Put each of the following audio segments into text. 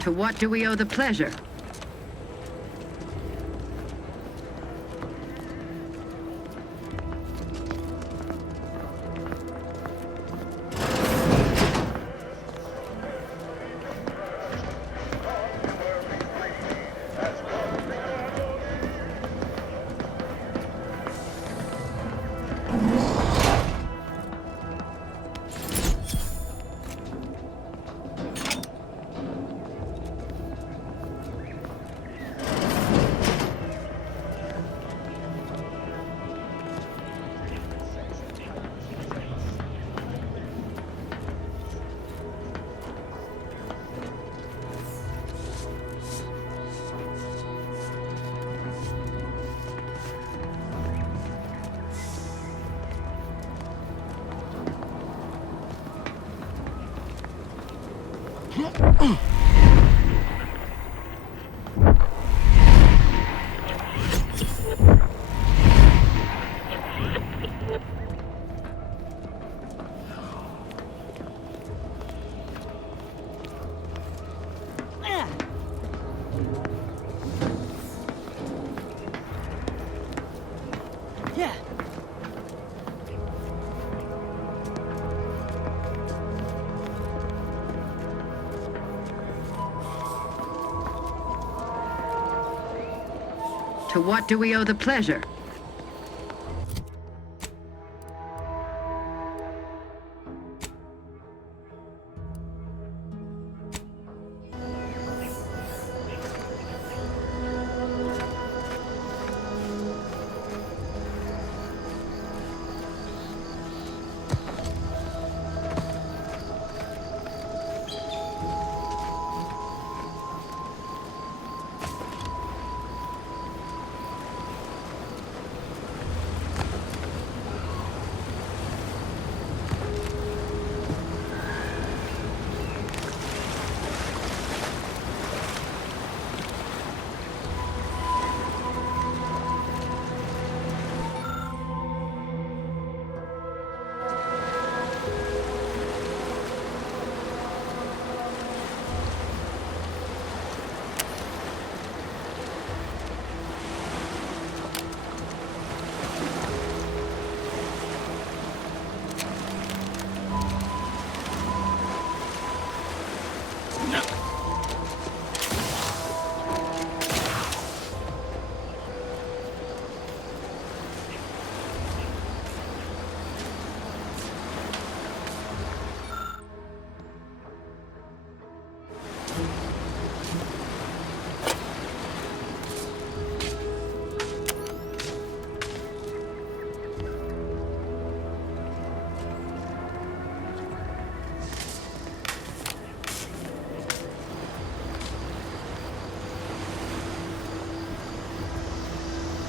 To what do we owe the pleasure? To what do we owe the pleasure?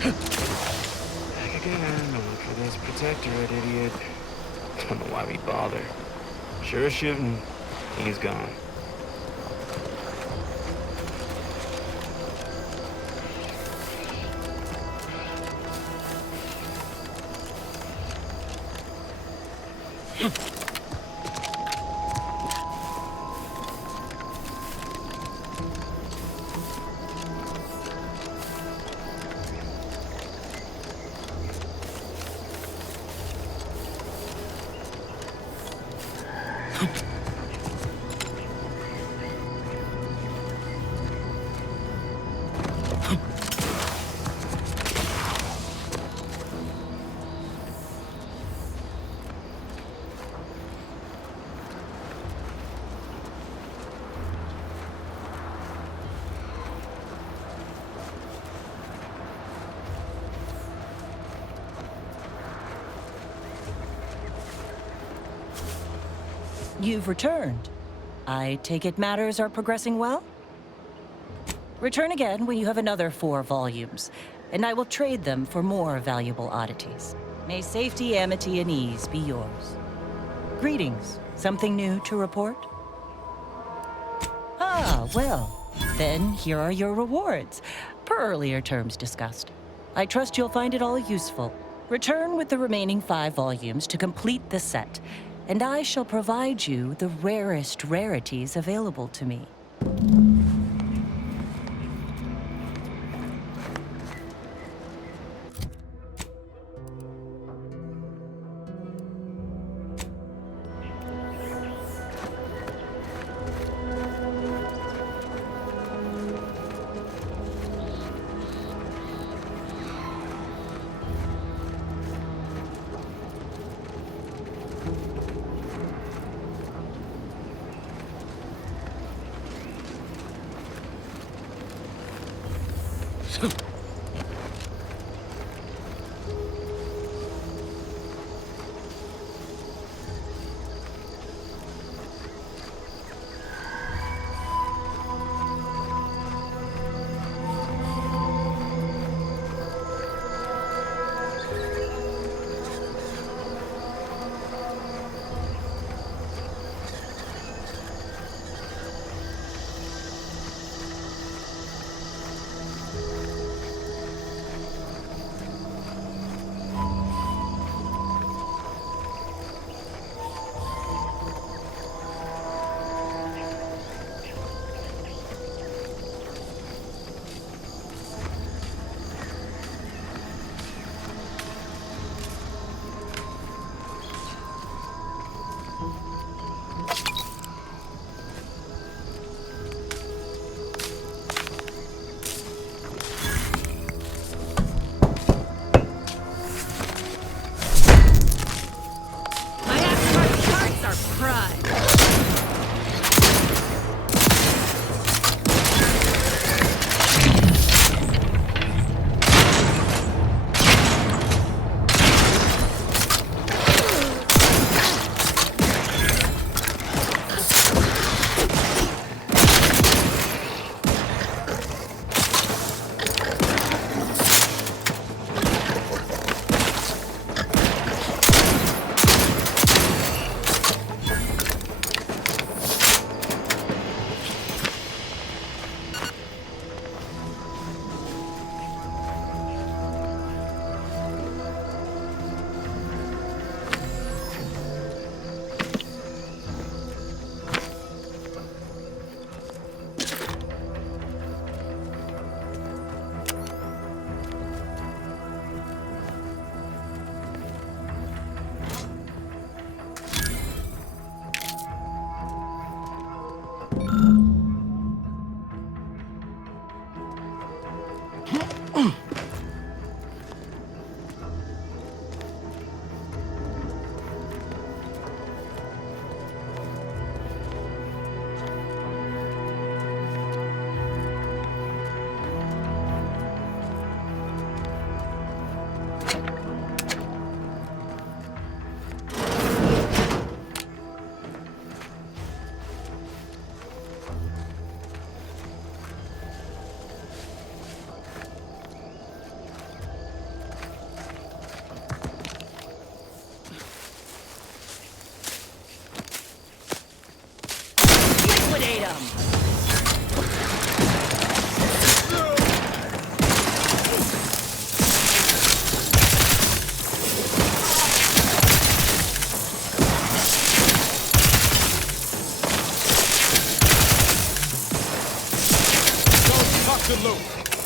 Back again. Look at this protectorate, idiot. Don't know why we bother. Sure as shooting, he's gone. You've returned. I take it matters are progressing well? Return again when you have another 4 volumes, and I will trade them for more valuable oddities. May safety, amity, and ease be yours. Greetings. Something new to report? Ah, well, then here are your rewards, per earlier terms discussed. I trust you'll find it all useful. Return with the remaining 5 volumes to complete the set, and I shall provide you the rarest rarities available to me.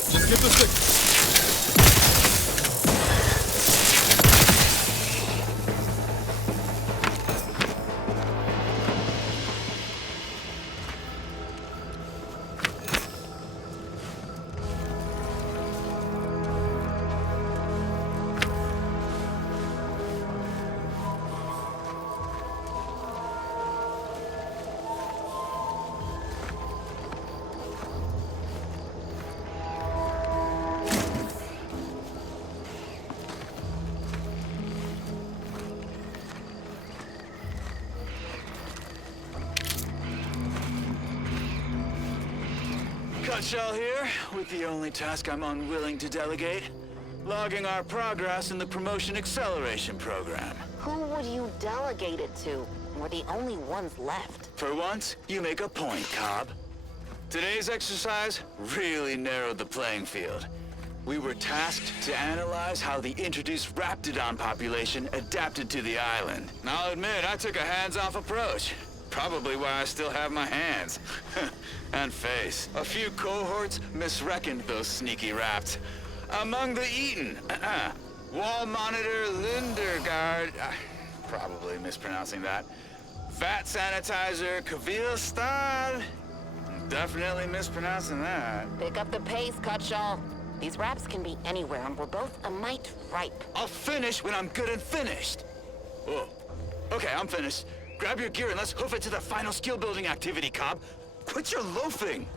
Just get the stick. Shell here, with the only task I'm unwilling to delegate. Logging our progress in the promotion acceleration program. Who would you delegate it to? We're the only ones left. For once, you make a point, Cobb. Today's exercise really narrowed the playing field. We were tasked to analyze how the introduced Raptidon population adapted to the island. I'll admit, I took a hands-off approach. Probably why I still have my hands. And face. A few cohorts misreckoned those sneaky rats. Among the eaten, Wall Monitor Lindergaard, probably mispronouncing that. Vat Sanitizer Kavil Stahl, definitely mispronouncing that. Pick up the pace, Cutshaw. These raps can be anywhere, and we're both a mite ripe. I'll finish when I'm good and finished. Whoa. Okay, I'm finished. Grab your gear and let's hoof it to the final skill-building activity, Cobb. Quit your loafing!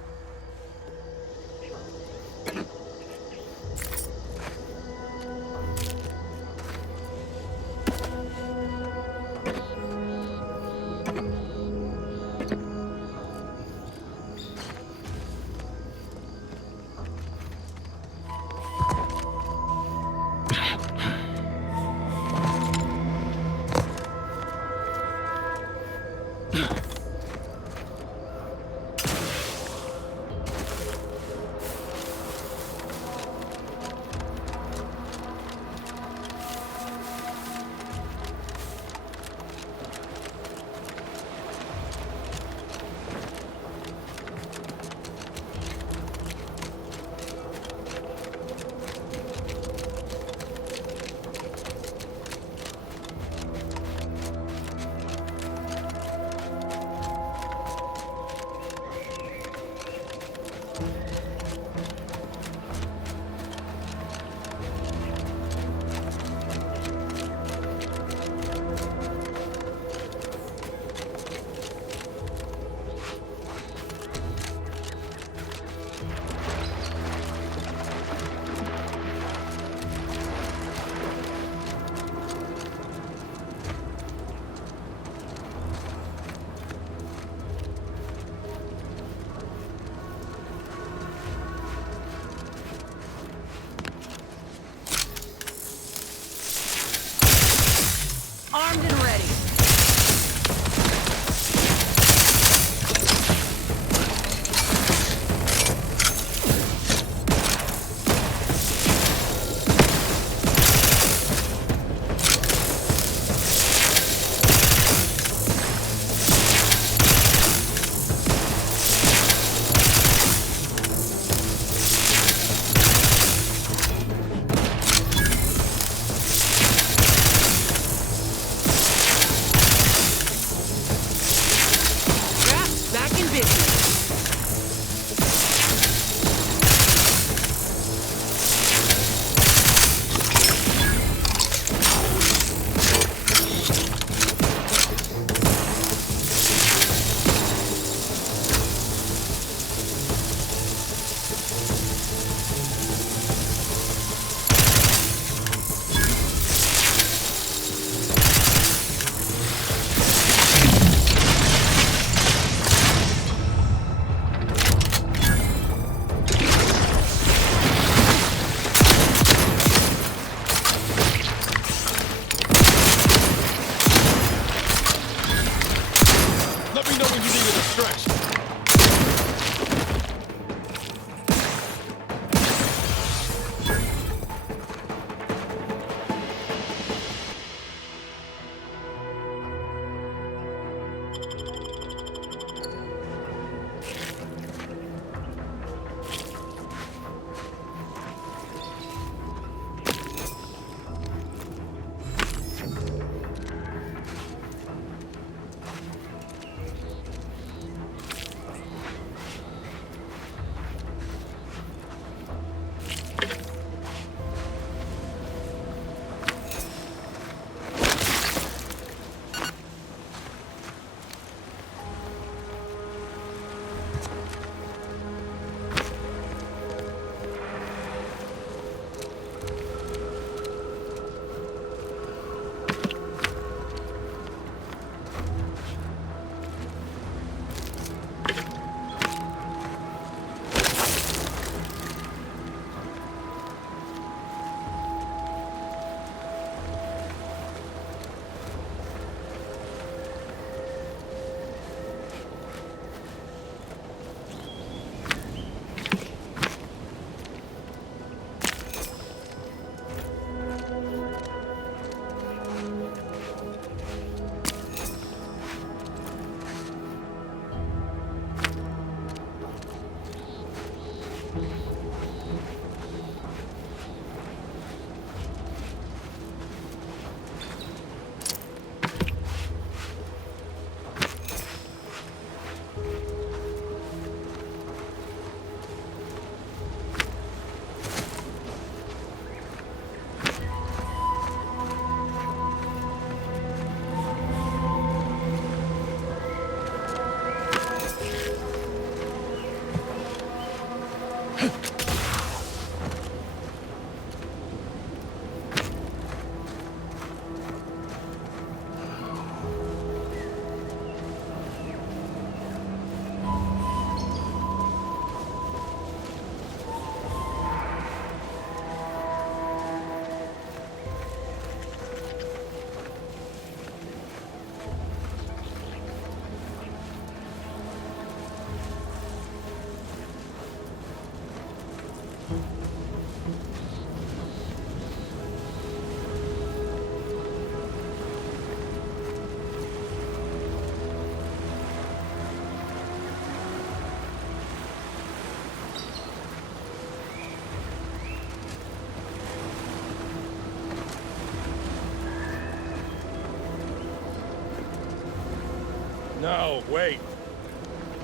No, wait.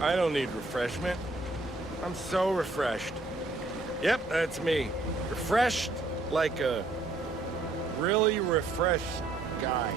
I don't need refreshment. I'm so refreshed. Yep, that's me. Refreshed like a really refreshed guy.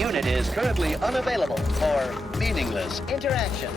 unit is currently unavailable for meaningless interaction.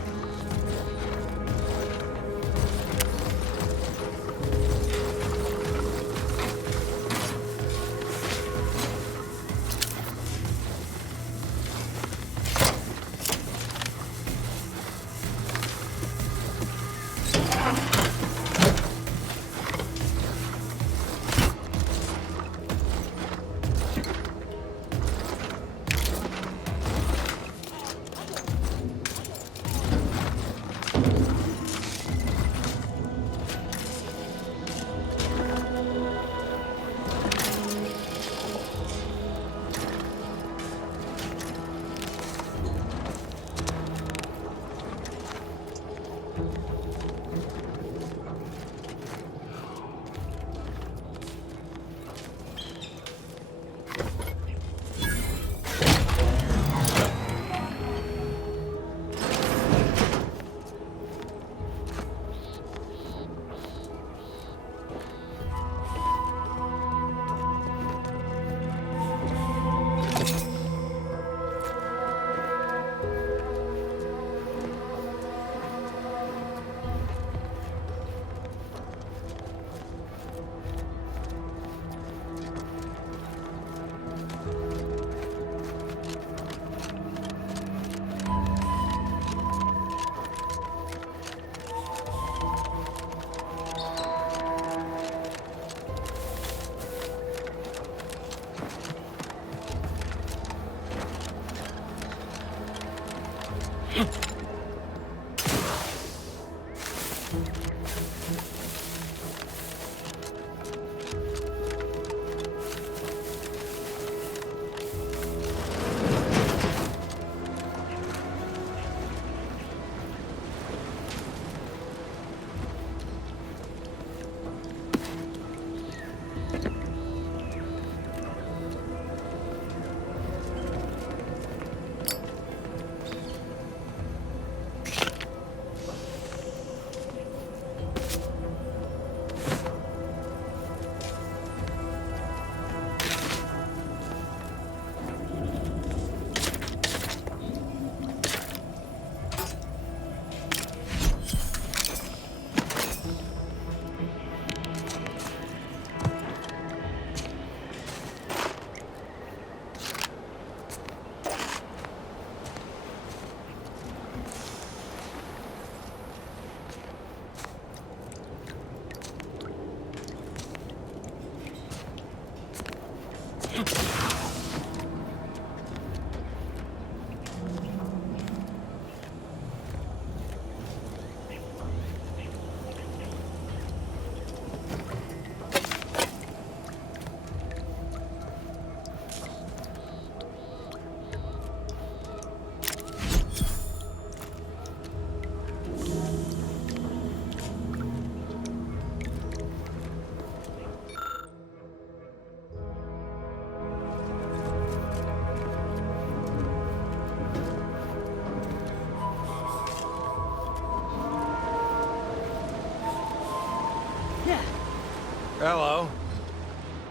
Hello.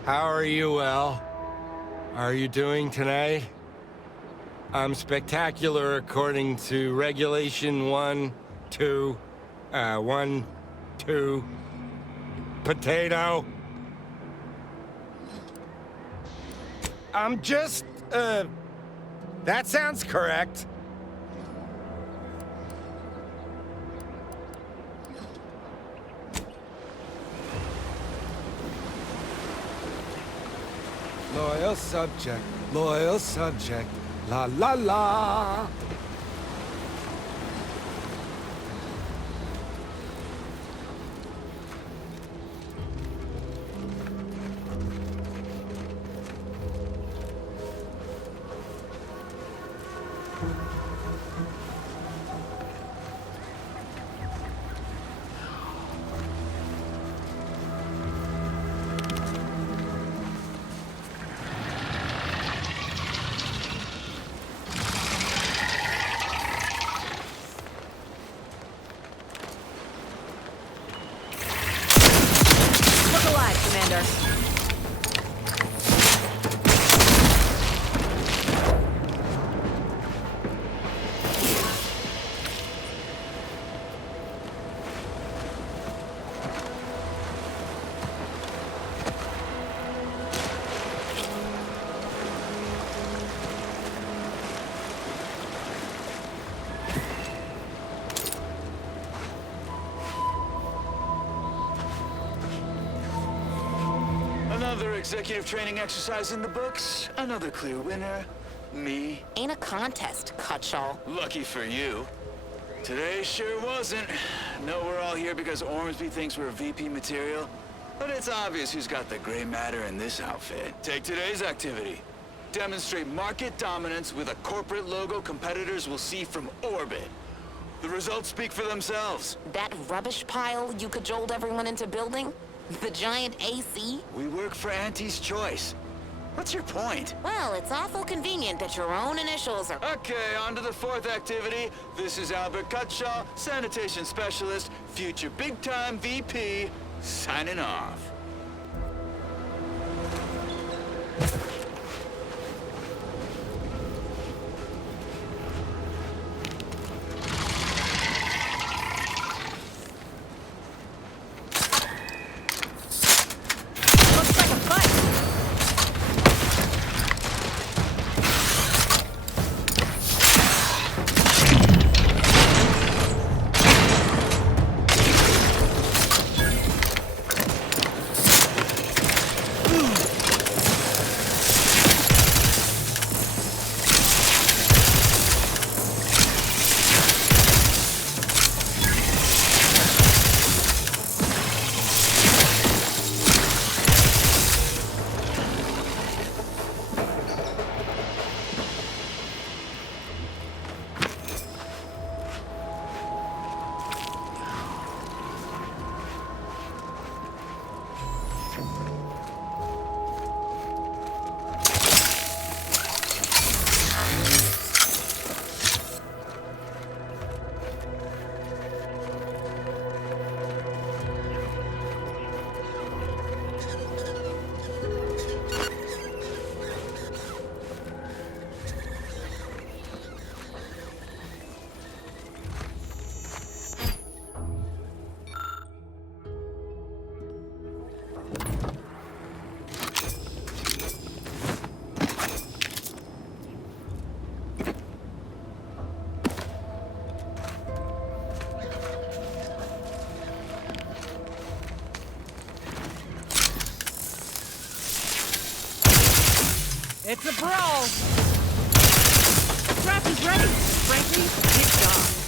How are you, El? Are you doing tonight? I'm spectacular according to regulation 1, 2, potato. I'm just, that sounds correct. Loyal subject, la la la. Another executive training exercise in the books. Another clear winner. Me. Ain't a contest, Cutshall. Lucky for you. Today sure wasn't. No, we're all here because Ormsby thinks we're VP material. But it's obvious who's got the gray matter in this outfit. Take today's activity. Demonstrate market dominance with a corporate logo competitors will see from orbit. The results speak for themselves. That rubbish pile you cajoled everyone into building? The giant AC? We work for Auntie's Choice. What's your point? Well, it's awful convenient that your own initials are... Okay, on to the fourth activity. This is Albert Cutshaw, sanitation specialist, future big-time VP, signing off. It's a brawl! Trap is ready! Frankly, kicked off.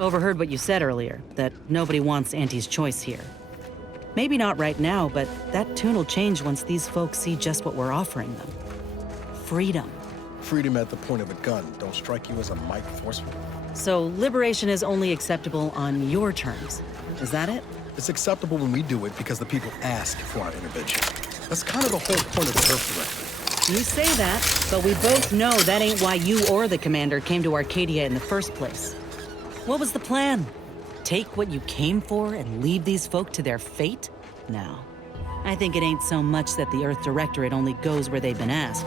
Overheard what you said earlier, that nobody wants Auntie's Choice here. Maybe not right now, but that tune'll change once these folks see just what we're offering them. Freedom. Freedom at the point of a gun don't strike you as a might forceful? So liberation is only acceptable on your terms. Is that it? It's acceptable when we do it because the people ask for our intervention. That's kind of the whole point of the Earth Directorate. You say that, but we both know that ain't why you or the commander came to Arcadia in the first place. What was the plan? Take what you came for and leave these folk to their fate? No. I think it ain't so much that the Earth Directorate only goes where they've been asked.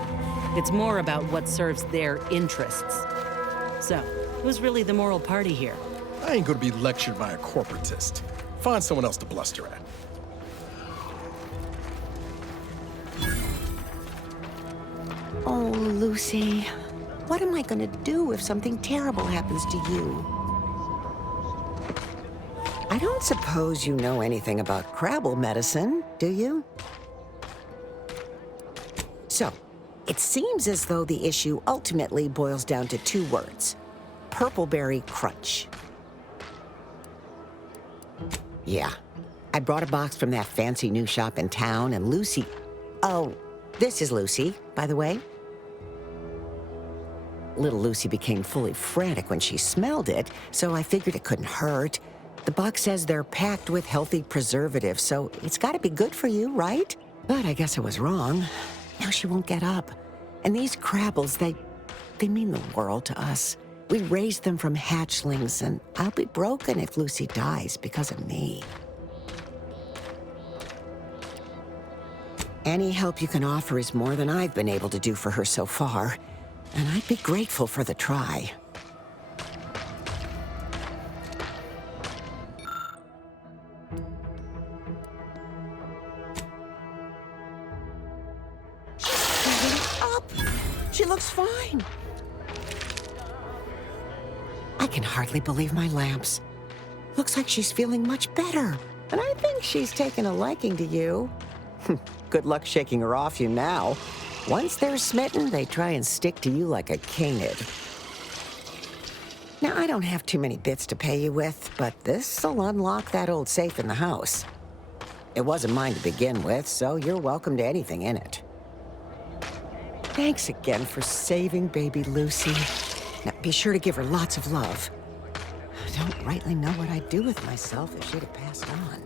It's more about what serves their interests. So, who's really the moral party here? I ain't gonna be lectured by a corporatist. Find someone else to bluster at. Oh, Lucy. What am I gonna do if something terrible happens to you? I don't suppose you know anything about Crabble medicine, do you? So, it seems as though the issue ultimately boils down to two words. Purpleberry crunch. Yeah. I brought a box from that fancy new shop in town, and Lucy... Oh, this is Lucy, by the way. Little Lucy became fully frantic when she smelled it, so I figured it couldn't hurt. The box says they're packed with healthy preservatives, so it's gotta be good for you, right? But I guess I was wrong. Now she won't get up. And these crabbles, they mean the world to us. We raised them from hatchlings, and I'll be broken if Lucy dies because of me. Any help you can offer is more than I've been able to do for her so far, and I'd be grateful for the try. Up! She looks fine. I can hardly believe my lamps. Looks like she's feeling much better, and I think she's taken a liking to you. Good luck shaking her off you now. Once they're smitten, they try and stick to you like a canid. Now, I don't have too many bits to pay you with, but this'll unlock that old safe in the house. It wasn't mine to begin with, so you're welcome to anything in it. Thanks again for saving baby Lucy. Now, be sure to give her lots of love. I don't rightly know what I'd do with myself if she'd have passed on.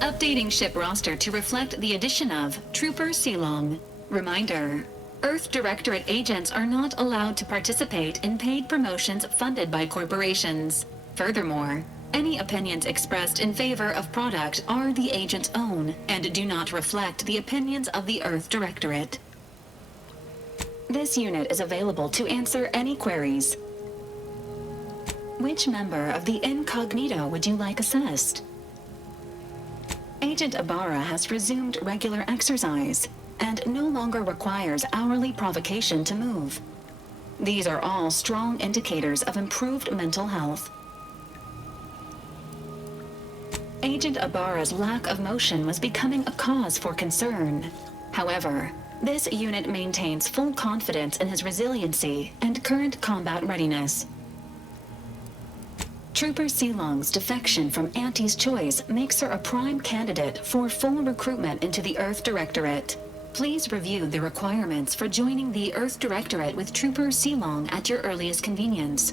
Updating ship roster to reflect the addition of Trooper Silong. Reminder: Earth Directorate agents are not allowed to participate in paid promotions funded by corporations. Furthermore, any opinions expressed in favor of product are the agent's own and do not reflect the opinions of the Earth Directorate. This unit is available to answer any queries. Which member of the incognito would you like assessed? Agent Ibarra has resumed regular exercise and no longer requires hourly provocation to move. These are all strong indicators of improved mental health. Agent Ibarra's lack of motion was becoming a cause for concern. However, this unit maintains full confidence in his resiliency and current combat readiness. Trooper Silong's defection from Auntie's Choice makes her a prime candidate for full recruitment into the Earth Directorate. Please review the requirements for joining the Earth Directorate with Trooper Silong at your earliest convenience.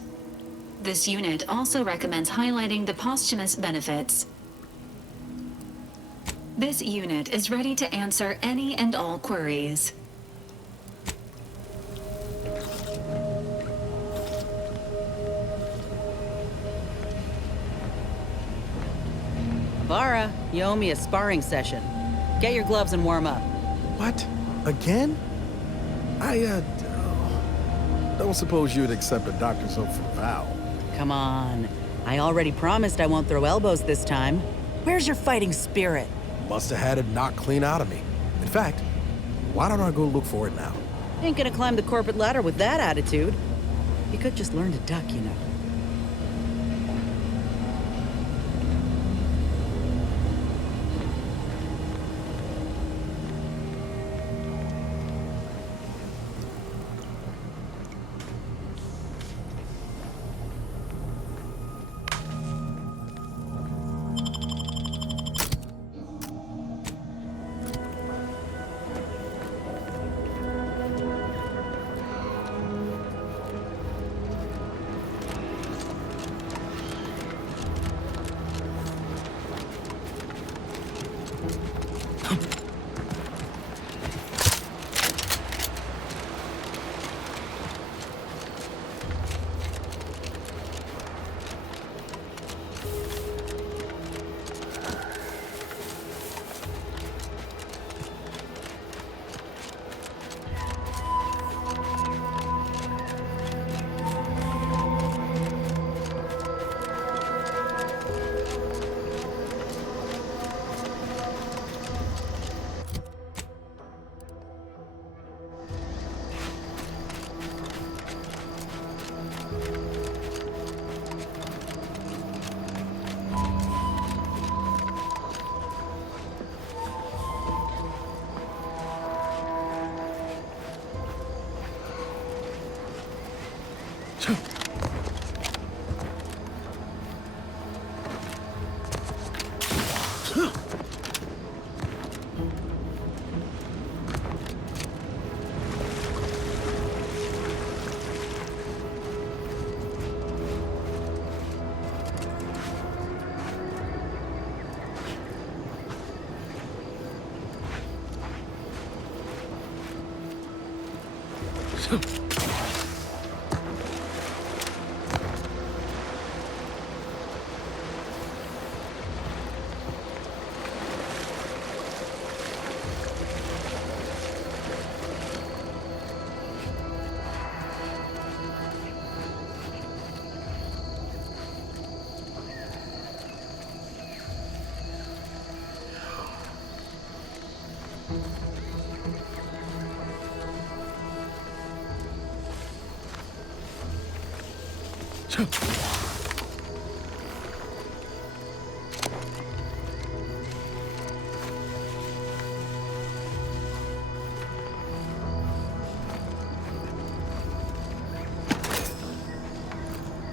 This unit also recommends highlighting the posthumous benefits. This unit is ready to answer any and all queries. Ibarra, you owe me a sparring session. Get your gloves and warm up. What? Again? I don't suppose you'd accept a doctor's oath for Val. Come on. I already promised I won't throw elbows this time. Where's your fighting spirit? Must have had it knocked clean out of me. In fact, why don't I go look for it now? Ain't gonna climb the corporate ladder with that attitude. You could just learn to duck, you know.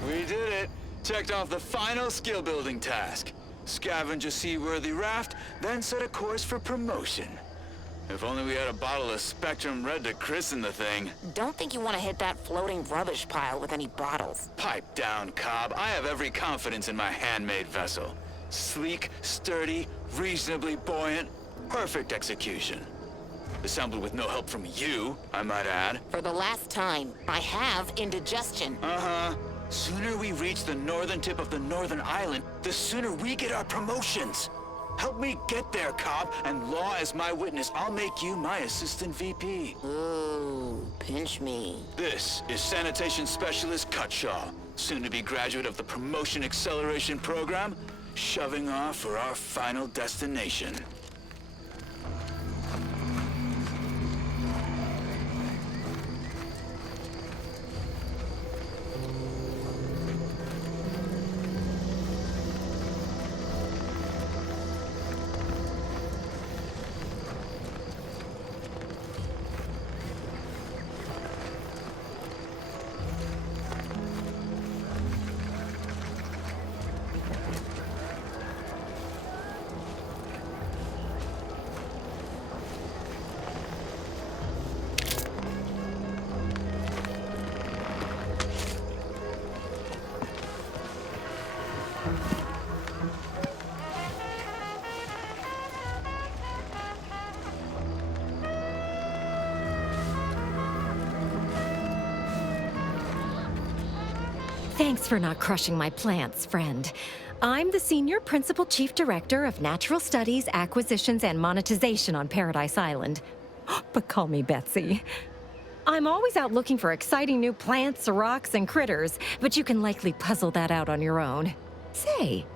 We did it! Checked off the final skill-building task. Scavenge a seaworthy raft, then set a course for promotion. If only we had a bottle of Spectrum Red to christen the thing. Don't think you want to hit that floating rubbish pile with any bottles. Pipe down, Cobb. I have every confidence in my handmade vessel. Sleek, sturdy, reasonably buoyant, perfect execution. Assembled with no help from you, I might add. For the last time, I have indigestion. Uh-huh. Sooner we reach the northern tip of the northern island, the sooner we get our promotions. Help me get there, Cobb, and law as my witness, I'll make you my assistant VP. Ooh, pinch me. This is Sanitation Specialist Cutshaw, soon-to-be graduate of the Promotion Acceleration Program, shoving off for our final destination. Thanks for not crushing my plants, friend. I'm the Senior Principal Chief Director of Natural Studies, Acquisitions, and Monetization on Paradise Island. But call me Betsy. I'm always out looking for exciting new plants, rocks, and critters, but you can likely puzzle that out on your own. Say,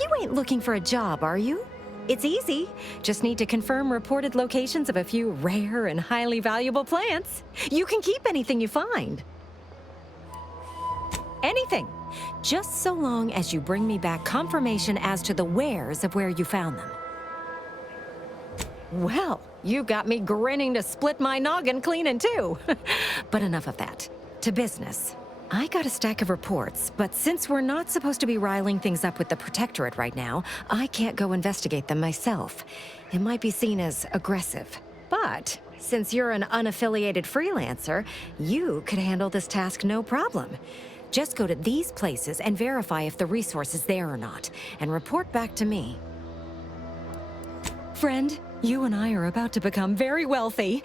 you ain't looking for a job, are you? It's easy. Just need to confirm reported locations of a few rare and highly valuable plants. You can keep anything you find. Anything. Just so long as you bring me back confirmation as to the wheres of where you found them. Well, you got me grinning to split my noggin clean in two. But enough of that. To business. I got a stack of reports, but since we're not supposed to be riling things up with the Protectorate right now, I can't go investigate them myself. It might be seen as aggressive. But since you're an unaffiliated freelancer, you could handle this task no problem. Just go to these places and verify if the resource is there or not, and report back to me. Friend, you and I are about to become very wealthy.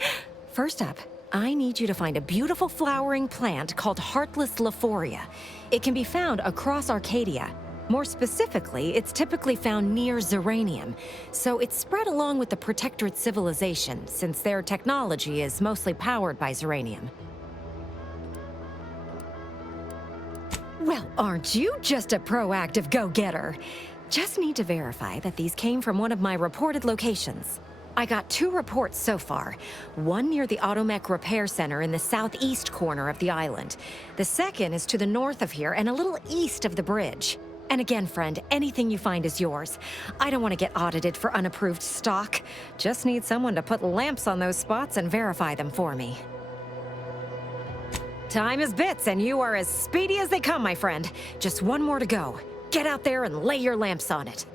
First up, I need you to find a beautiful flowering plant called Heartless Lephoria. It can be found across Arcadia. More specifically, it's typically found near Zeranium, so it's spread along with the Protectorate civilization, since their technology is mostly powered by Zeranium. Well, aren't you just a proactive go-getter? Just need to verify that these came from one of my reported locations. I got 2 reports so far. One near the Automech Repair Center in the southeast corner of the island. The second is to the north of here and a little east of the bridge. And again, friend, anything you find is yours. I don't want to get audited for unapproved stock. Just need someone to put lamps on those spots and verify them for me. Time is bits, and you are as speedy as they come, my friend. Just one more to go. Get out there and lay your lamps on it.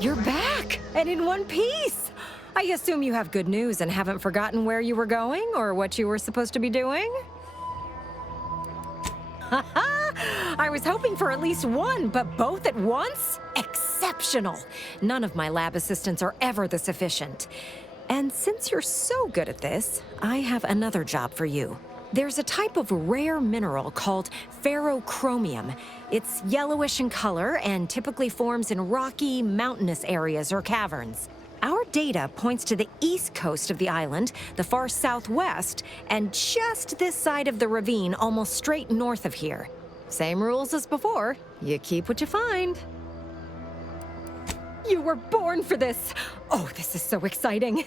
You're back, and in one piece. I assume you have good news and haven't forgotten where you were going or what you were supposed to be doing? I was hoping for at least one, but both at once? Exceptional. None of my lab assistants are ever this efficient. And since you're so good at this, I have another job for you. There's a type of rare mineral called ferrochromium. It's yellowish in color and typically forms in rocky, mountainous areas or caverns. Our data points to the east coast of the island, the far southwest, and just this side of the ravine, almost straight north of here. Same rules as before. You keep what you find. You were born for this! Oh, this is so exciting.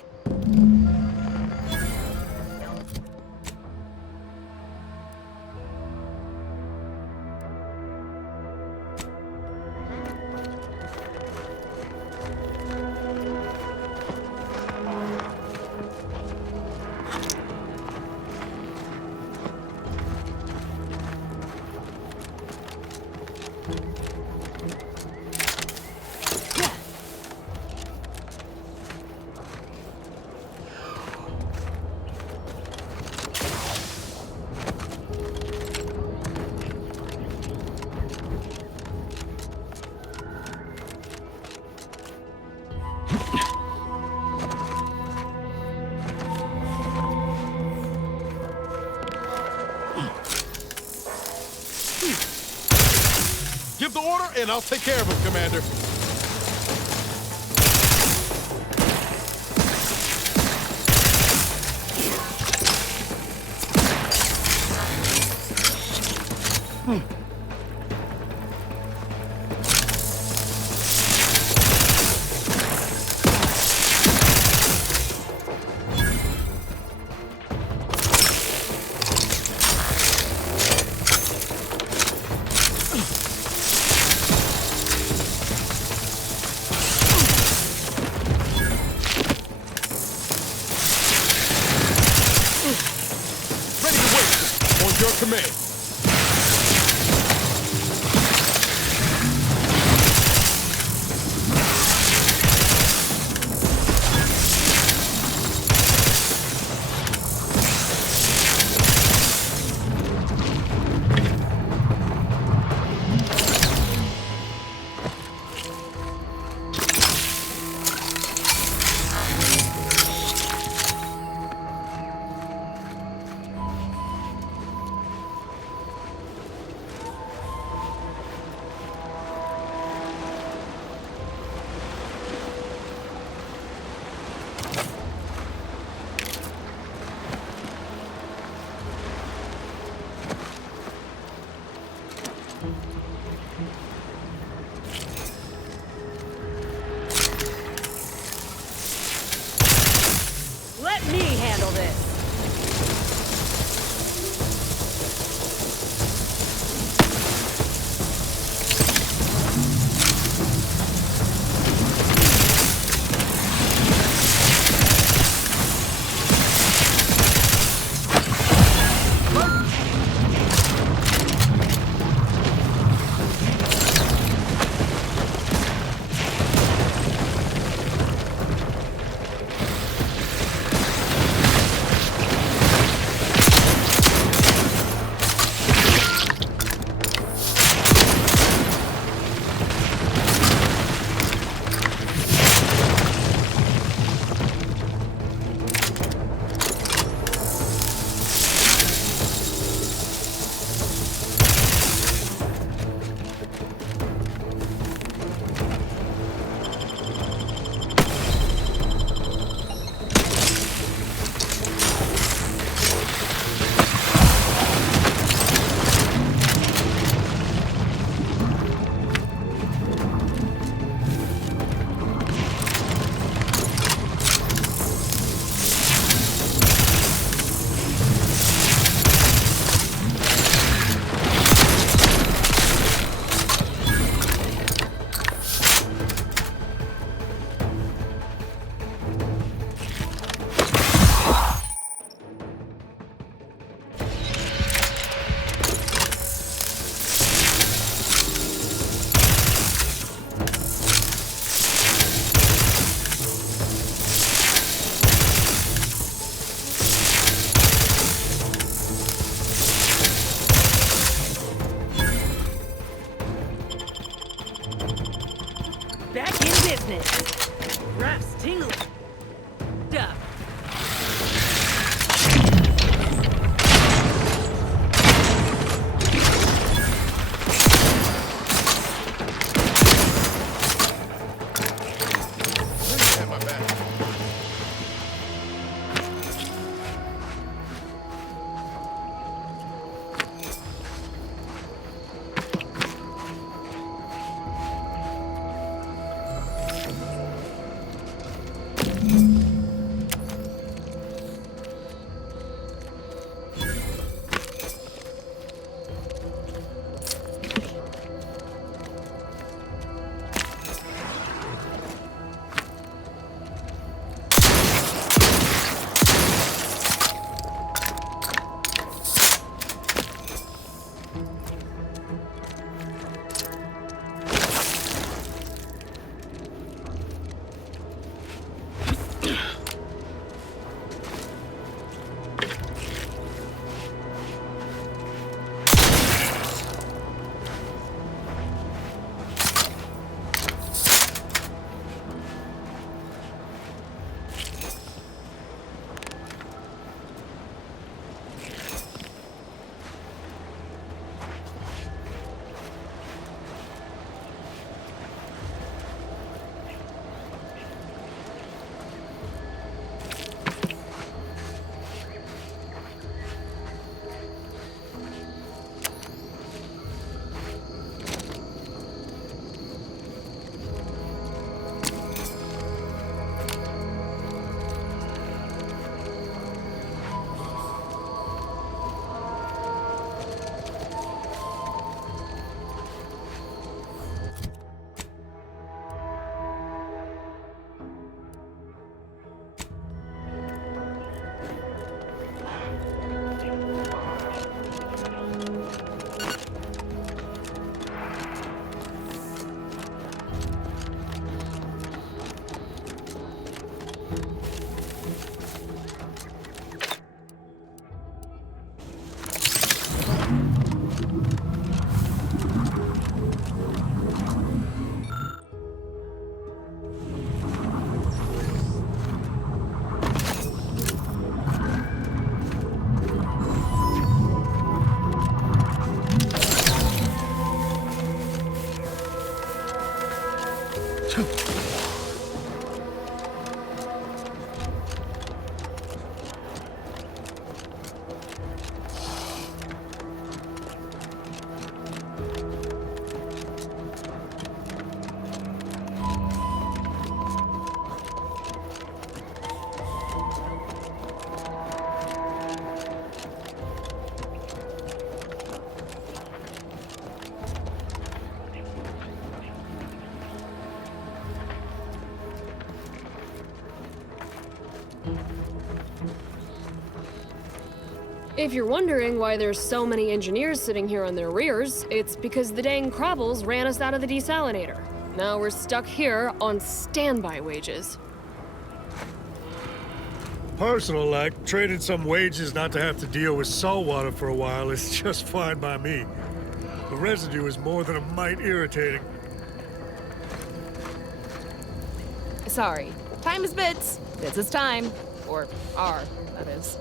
Give the order, and I'll take care of him, Commander. Command. business. Wraps tingling. Duh. If you're wondering why there's so many engineers sitting here on their rears, it's because the dang Crabbles ran us out of the desalinator. Now we're stuck here on standby wages. Personal, trading some wages not to have to deal with saltwater for a while is just fine by me. The residue is more than a mite irritating. Sorry. Time is bits. Bits is time. Or are, that is.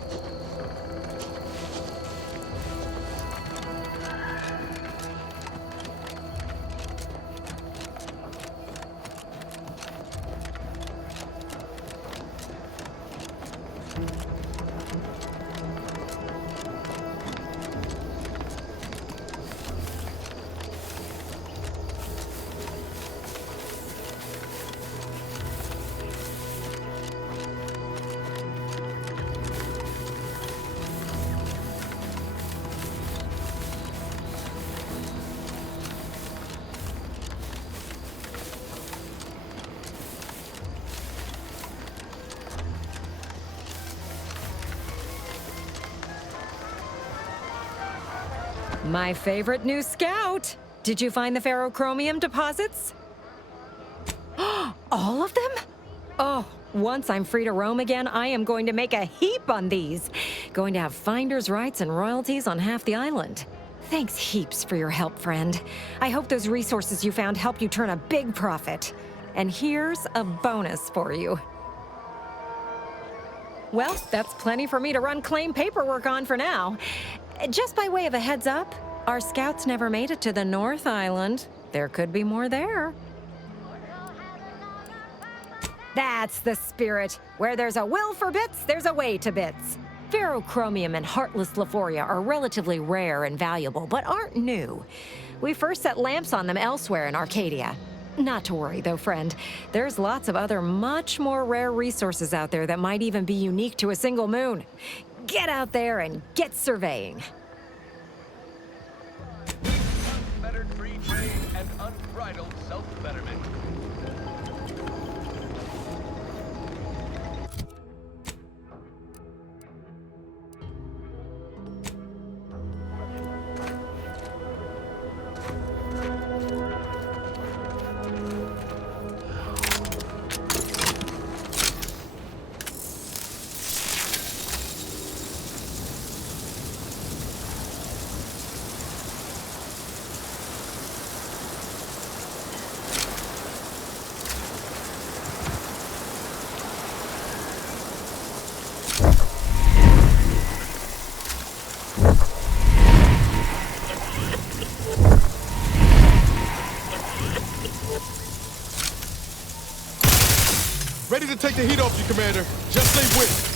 My favorite new scout! Did you find the ferrochromium deposits? All of them? Oh, once I'm free to roam again, I am going to make a heap on these. Going to have finder's rights and royalties on half the island. Thanks heaps for your help, friend. I hope those resources you found help you turn a big profit. And here's a bonus for you. Well, that's plenty for me to run claim paperwork on for now. Just by way of a heads up, our scouts never made it to the North Island. There could be more there. That's the spirit. Where there's a will for bits, there's a way to bits. Ferrochromium and Heartless Lephoria are relatively rare and valuable, but aren't new. We first set lamps on them elsewhere in Arcadia. Not to worry, though, friend. There's lots of other much more rare resources out there that might even be unique to a single moon. Get out there and get surveying. Unfettered free trade and unbridled self-betterment. Ready to take the heat off you, Commander. Just stay with.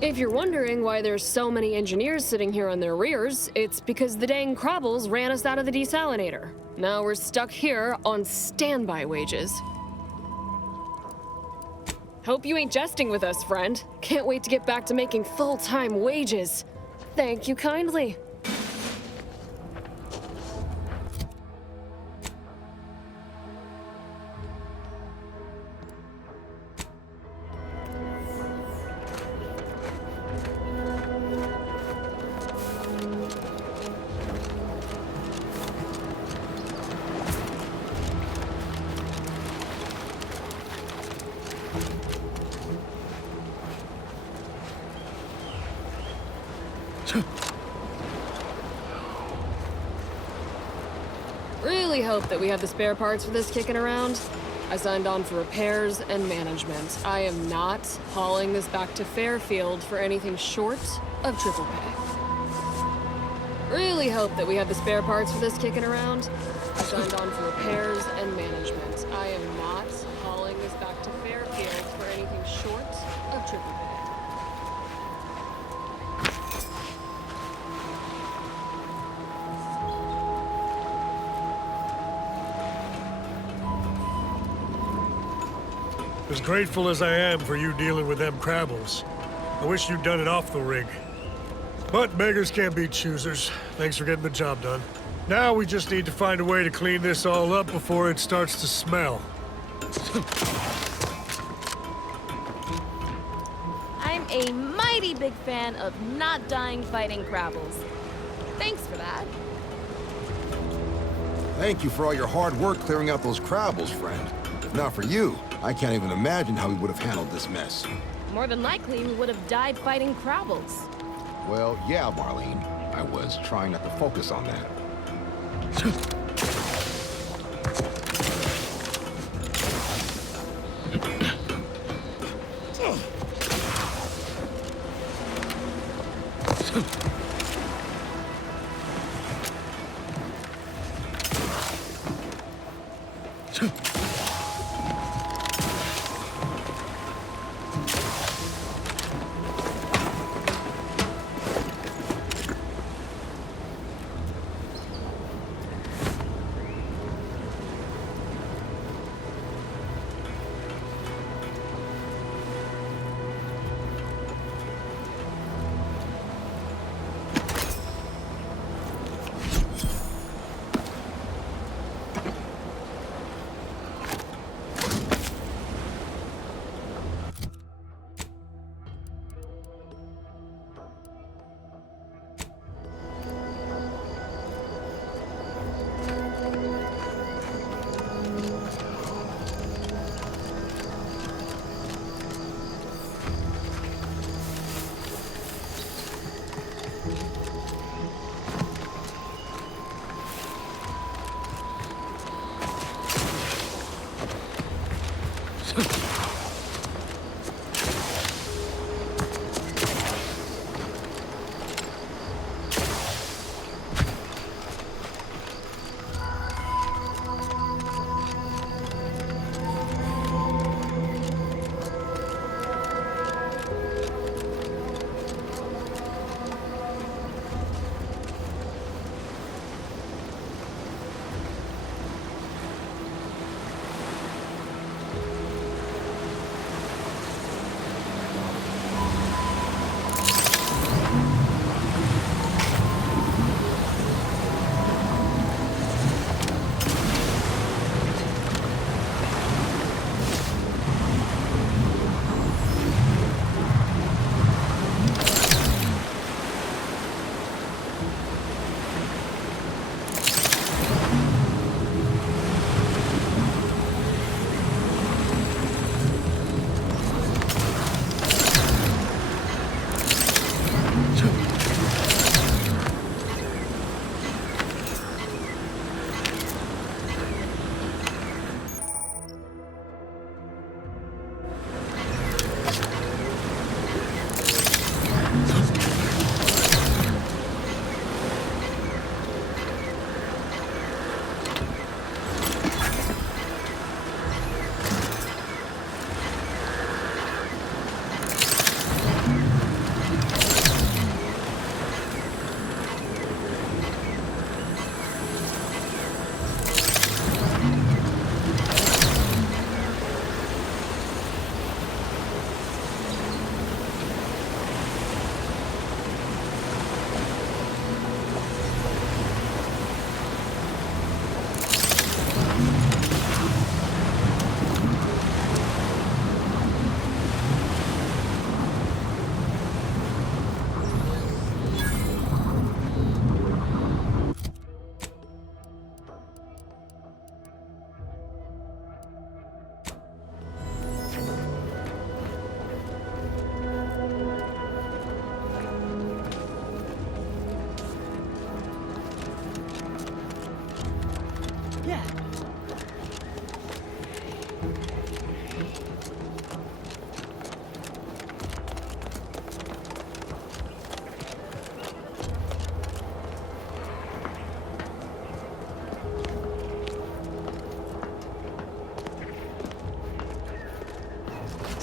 If you're wondering why there's so many engineers sitting here on their rears, it's because the dang Crobbles ran us out of the desalinator. Now we're stuck here on standby wages. Hope you ain't jesting with us, friend. Can't wait to get back to making full-time wages. Thank you kindly. Really hope that we have the spare parts for this kicking around. I signed on for repairs and management. I am not hauling this back to Fairfield for anything short of triple pay. Really hope that we have the spare parts for this kicking around. I signed on for repairs and management. I am not hauling this back to Fairfield for anything short of triple pay. As grateful as I am for you dealing with them crabbles, I wish you'd done it off the rig. But beggars can't be choosers. Thanks for getting the job done. Now we just need to find a way to clean this all up before it starts to smell. I'm a mighty big fan of not dying fighting crabbles. Thanks for that. Thank you for all your hard work clearing out those crabbles, friend. If not for you, I can't even imagine how we would have handled this mess. More than likely, we would have died fighting crabbles. Well, yeah, Marlene. I was trying not to focus on that.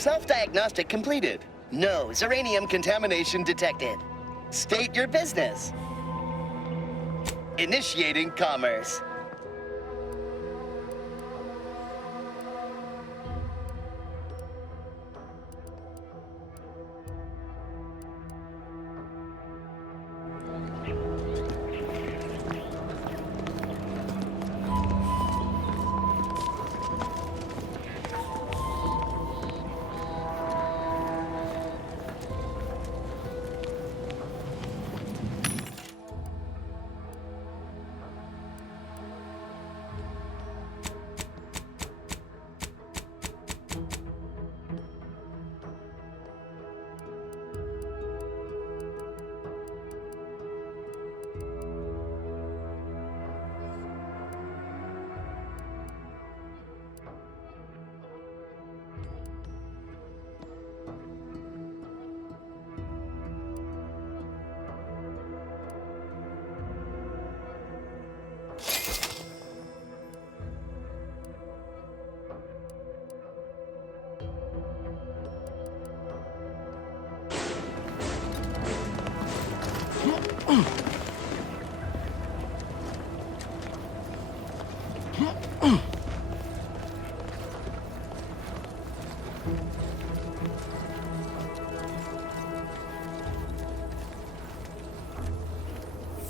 Self-diagnostic completed. No uranium contamination detected. State your business. Initiating commerce.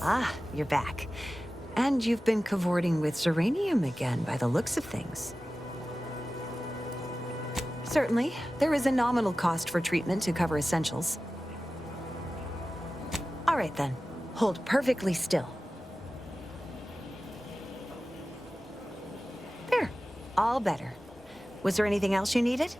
Ah, you're back. And you've been cavorting with Zeranium again, by the looks of things. Certainly, there is a nominal cost for treatment to cover essentials. All right then, hold perfectly still. There, all better. Was there anything else you needed?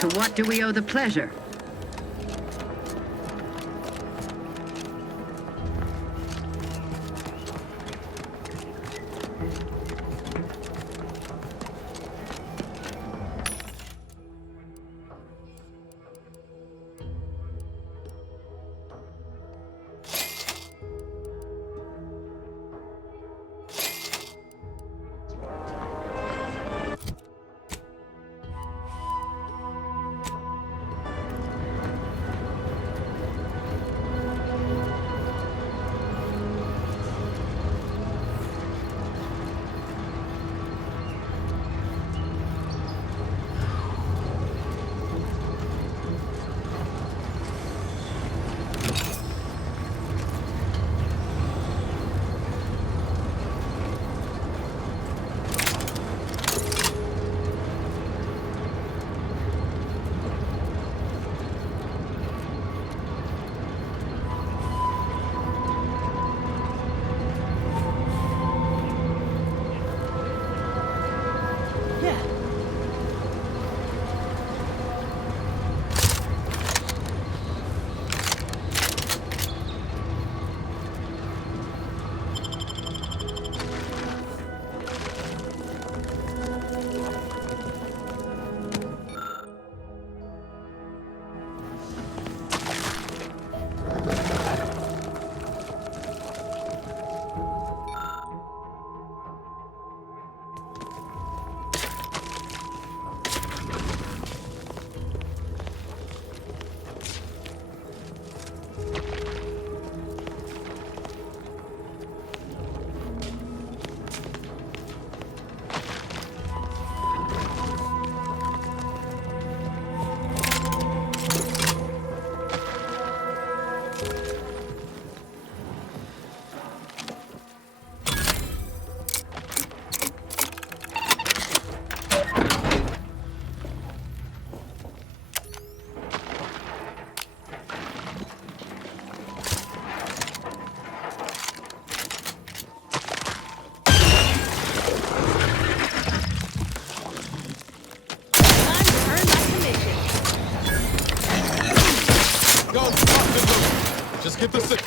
To what do we owe the pleasure? get the sick.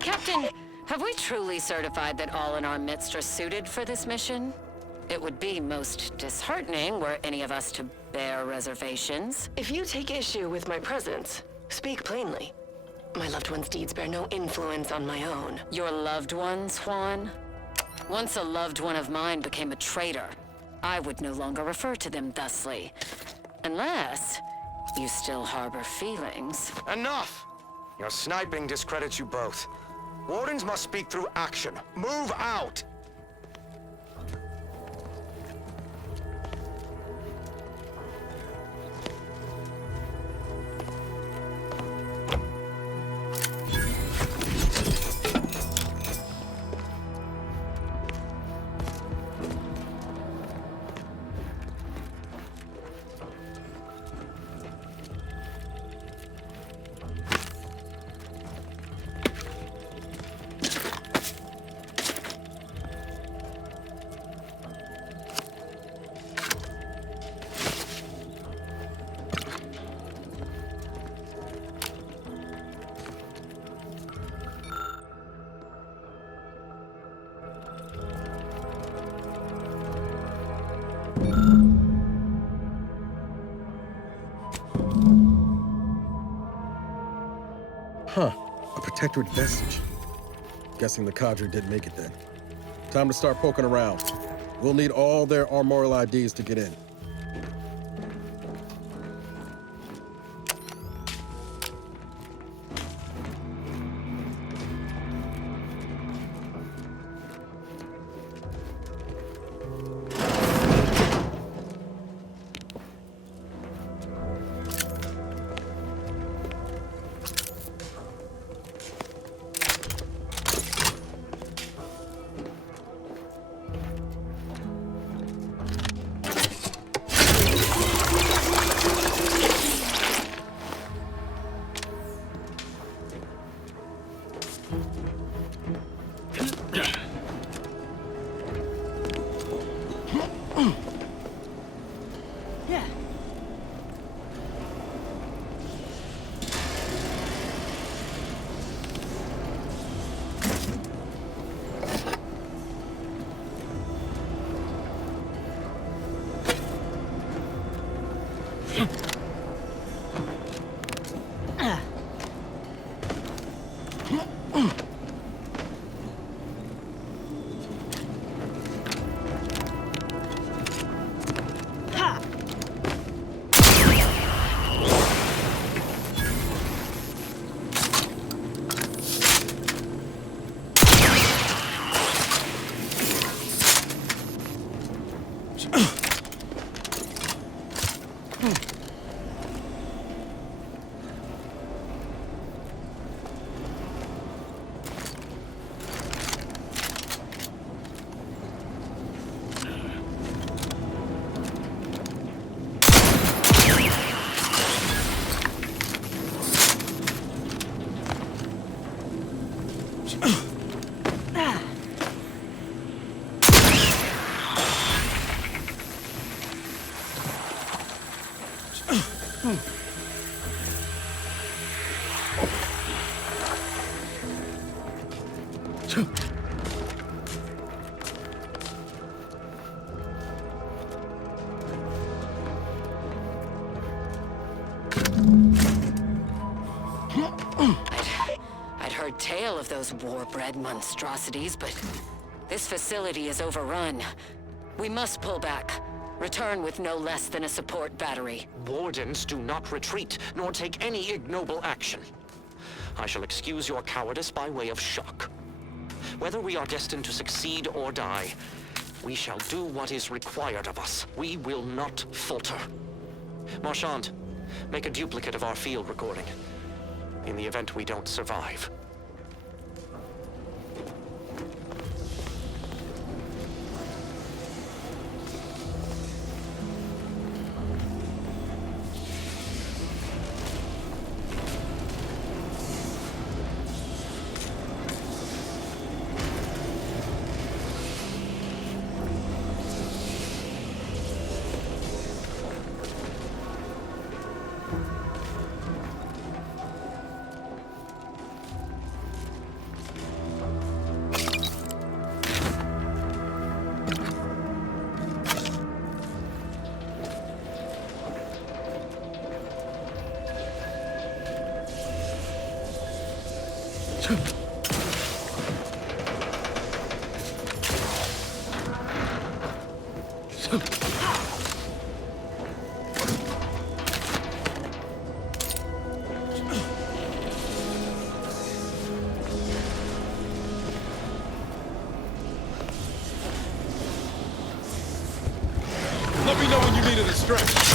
Captain, have we truly certified that all in our midst are suited for this mission? It would be most disheartening were any of us to bear reservations. If you take issue with my presence, speak plainly. My loved one's deeds bear no influence on my own. Your loved ones, Juan? Once a loved one of mine became a traitor, I would no longer refer to them thusly. Unless you still harbor feelings. Enough! Your sniping discredits you both. Wardens must speak through action. Move out! Huh. A protectorate vestige. Guessing the cadre didn't make it then. Time to start poking around. We'll need all their armorial IDs to get in. I'd heard tale of those war-bred monstrosities, but this facility is overrun. We must pull back. Return with no less than a support battery. Wardens do not retreat, nor take any ignoble action. I shall excuse your cowardice by way of shock. Whether we are destined to succeed or die, we shall do what is required of us. We will not falter. Marchand, make a duplicate of our field recording, in the event we don't survive. Let me know when you needed a stretch.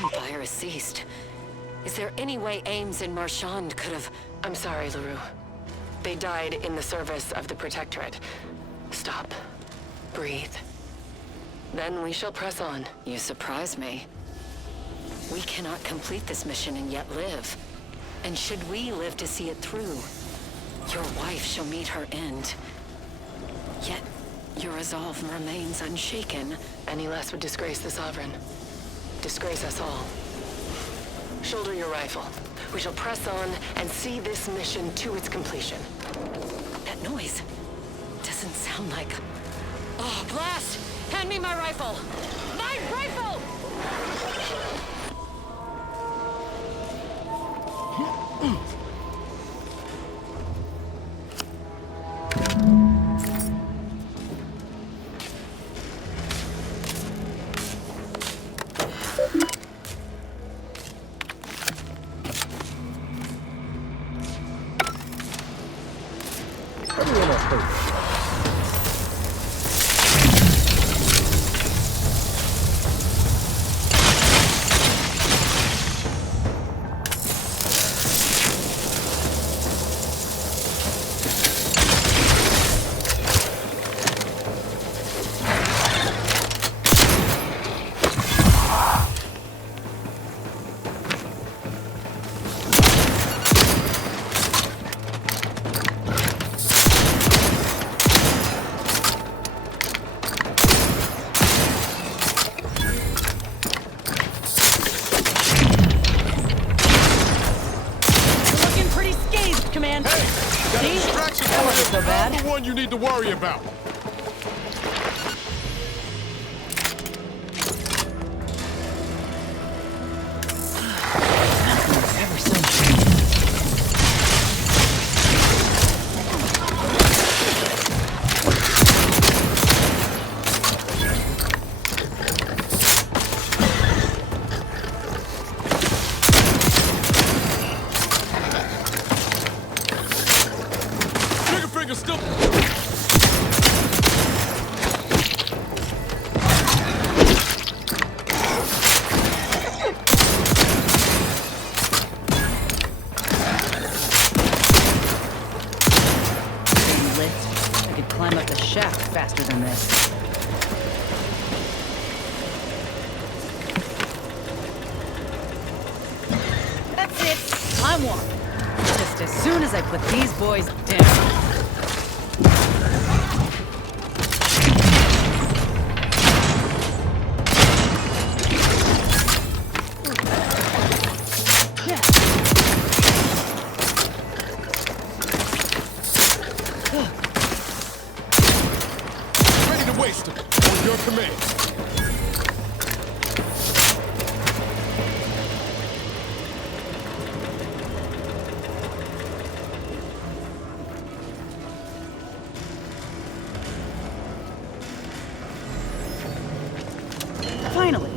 Gunfire ceased. Is there any way Ames and Marchand could have... I'm sorry, LaRue. They died in the service of the Protectorate. Stop. Breathe. Then we shall press on. You surprise me. We cannot complete this mission and yet live. And should we live to see it through, your wife shall meet her end. Yet, your resolve remains unshaken. Any less would disgrace the Sovereign. Disgrace us all. Shoulder your rifle. We shall press on and see this mission to its completion. That noise doesn't sound like... Oh, blast! Hand me my rifle! My rifle! You need to worry about. Trigger finger still. Faster than this. That's it. I'm one. Just as soon as I put these boys down. Finally.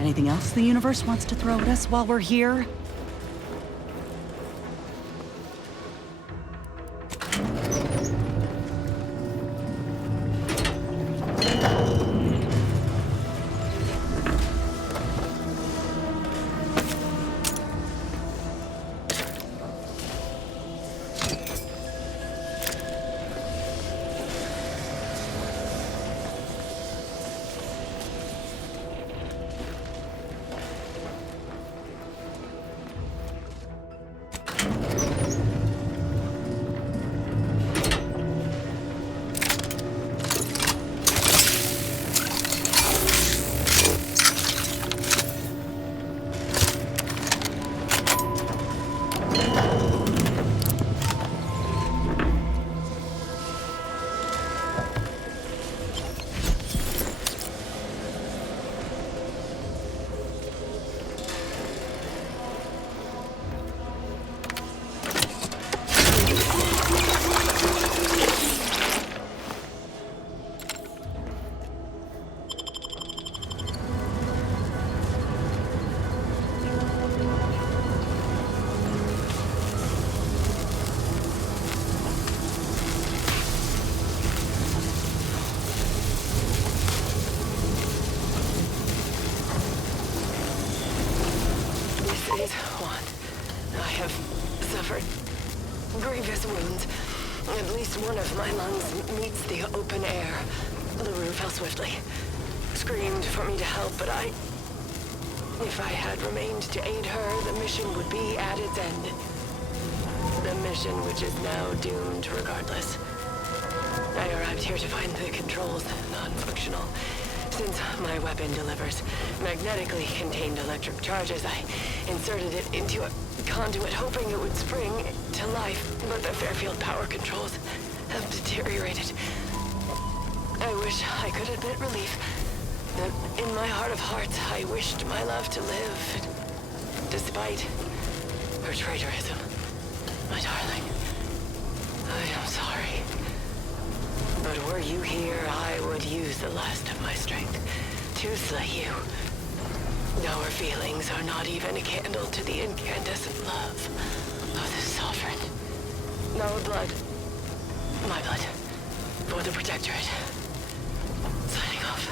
Anything else the universe wants to throw at us while we're here? Please, Juan. I have suffered grievous wounds. At least one of my lungs meets the open air. LaRue fell swiftly. Screamed for me to help, but if I had remained to aid her, the mission would be at its end. The mission which is now doomed regardless. I arrived here to find the controls non-functional. Since my weapon delivers magnetically contained electric charges, I inserted it into a conduit hoping it would spring to life, but the Fairfield power controls have deteriorated. I wish I could admit relief. That in my heart of hearts, I wished my love to live, despite her traitorism. My darling, I am sorry. But were you here, I would use the last of my strength to slay you. Our feelings are not even a candle to the incandescent love of the Sovereign. Our blood, my blood, for the Protectorate. Signing off.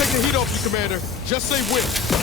Take the heat off you, Commander. Just say when.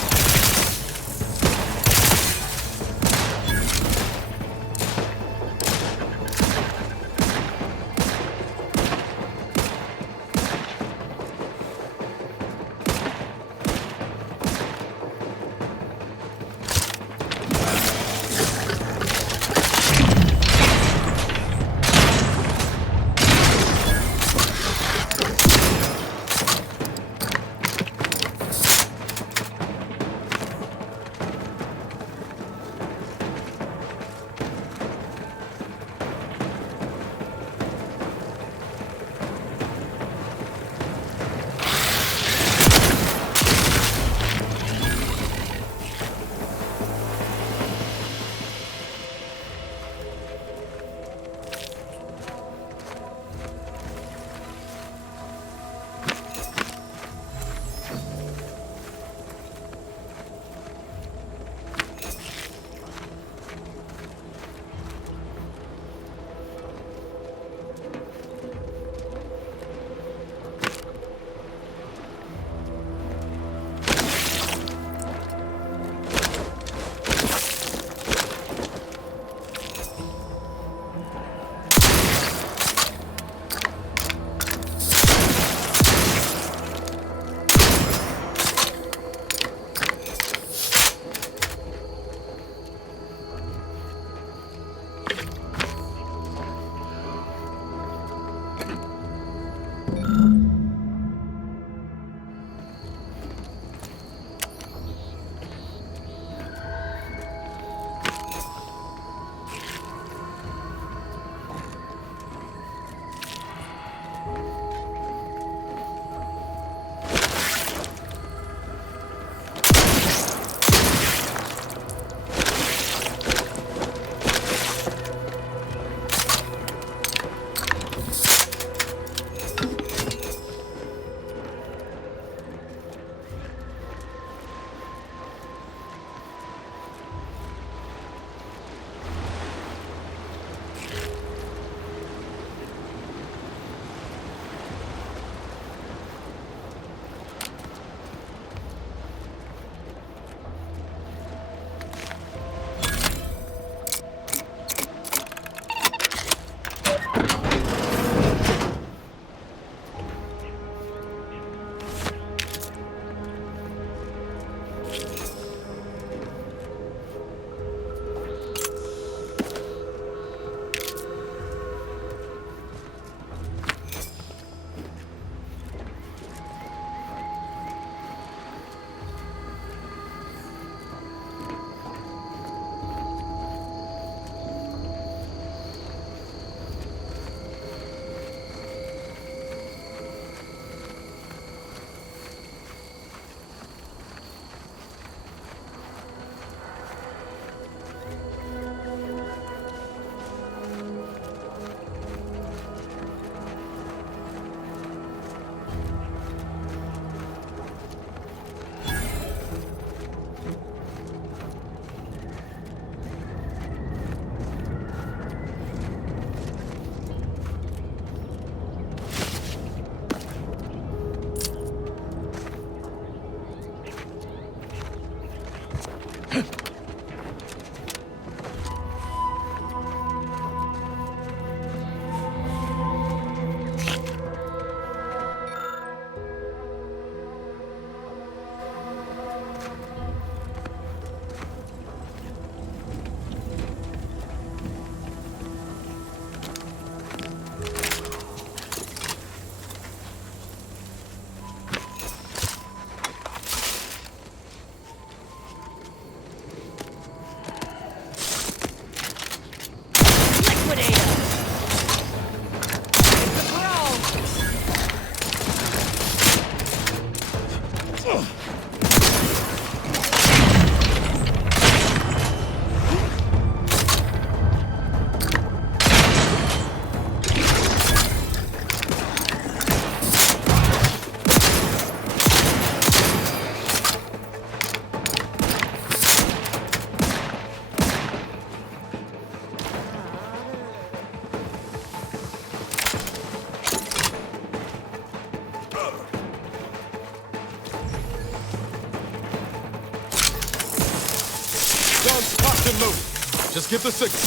Just get the signal.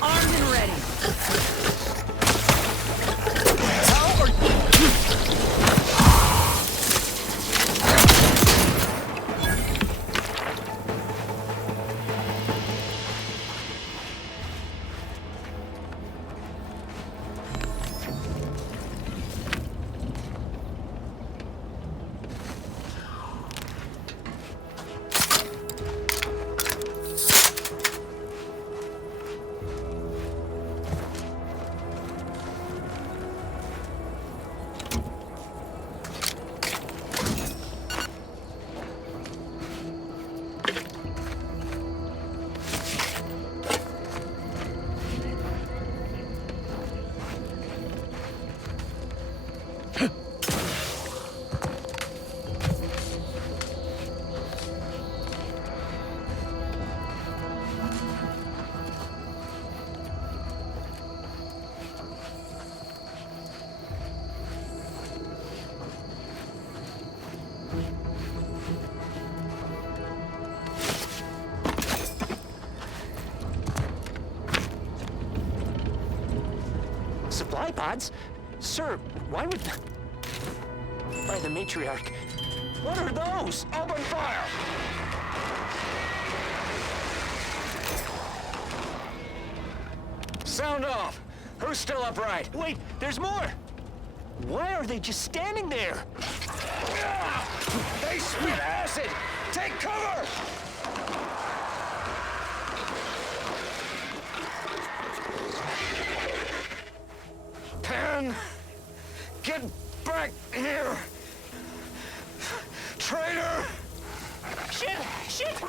Armed and ready. How are you? Supply pods? Sir, why would... By the matriarch. What are those? Open fire! Sound off! Who's still upright? Wait, there's more! Why are they just standing there? They spit acid! Take cover! Pan! Get back here! Traitor! Shit! Shit!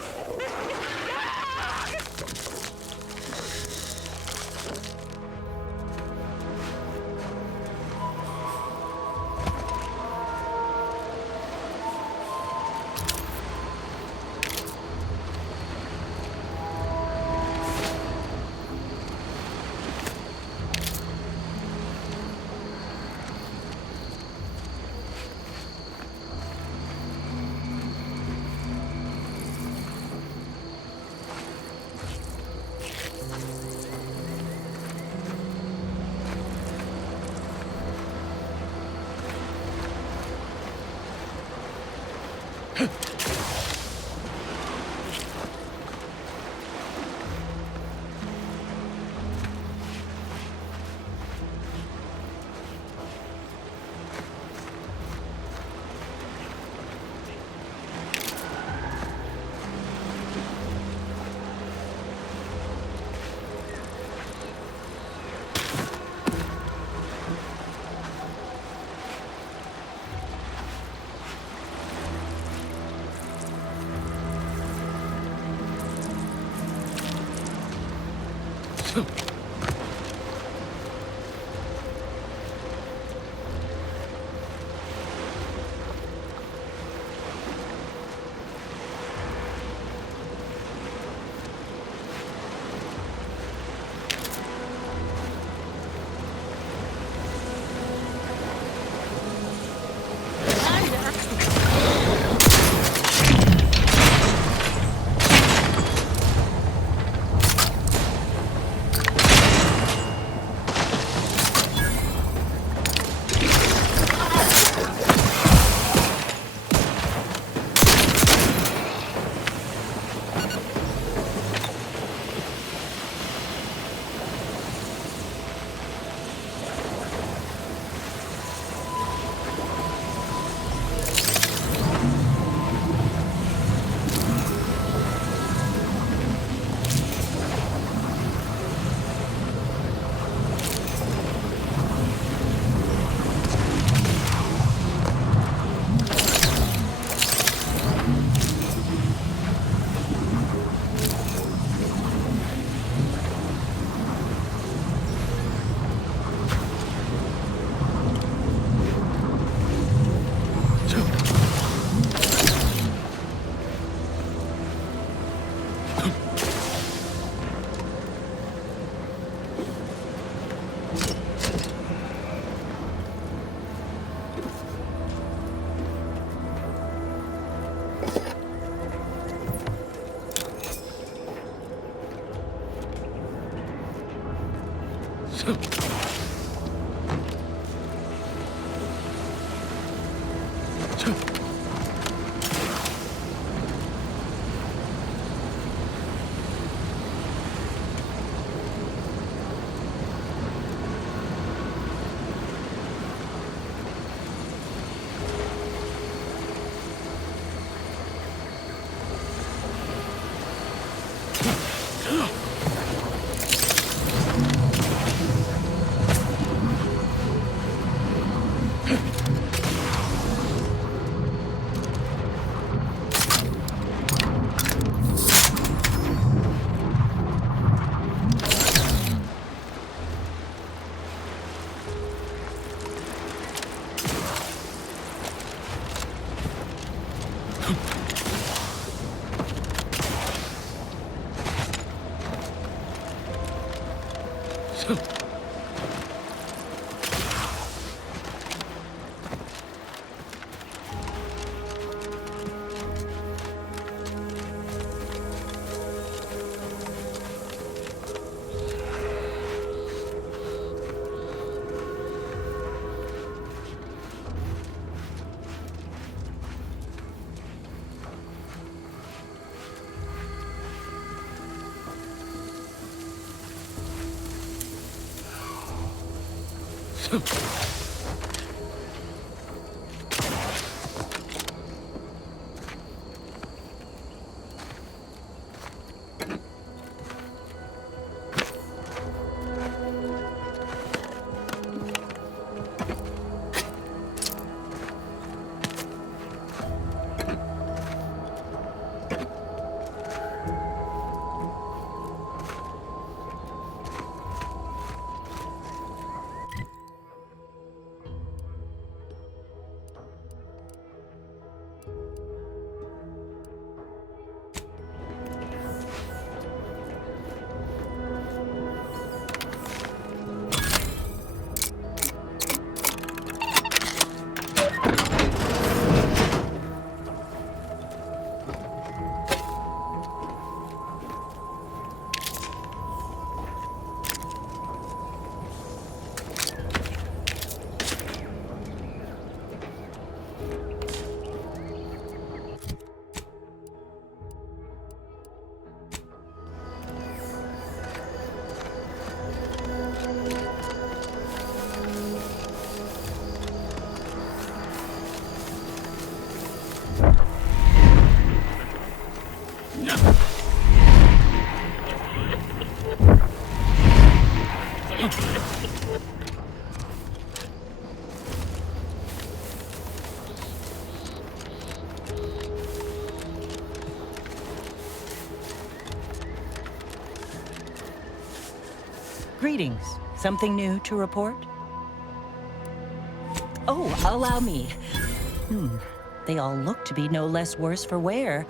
Greetings. Something new to report? Oh, allow me. They all look to be no less worse for wear.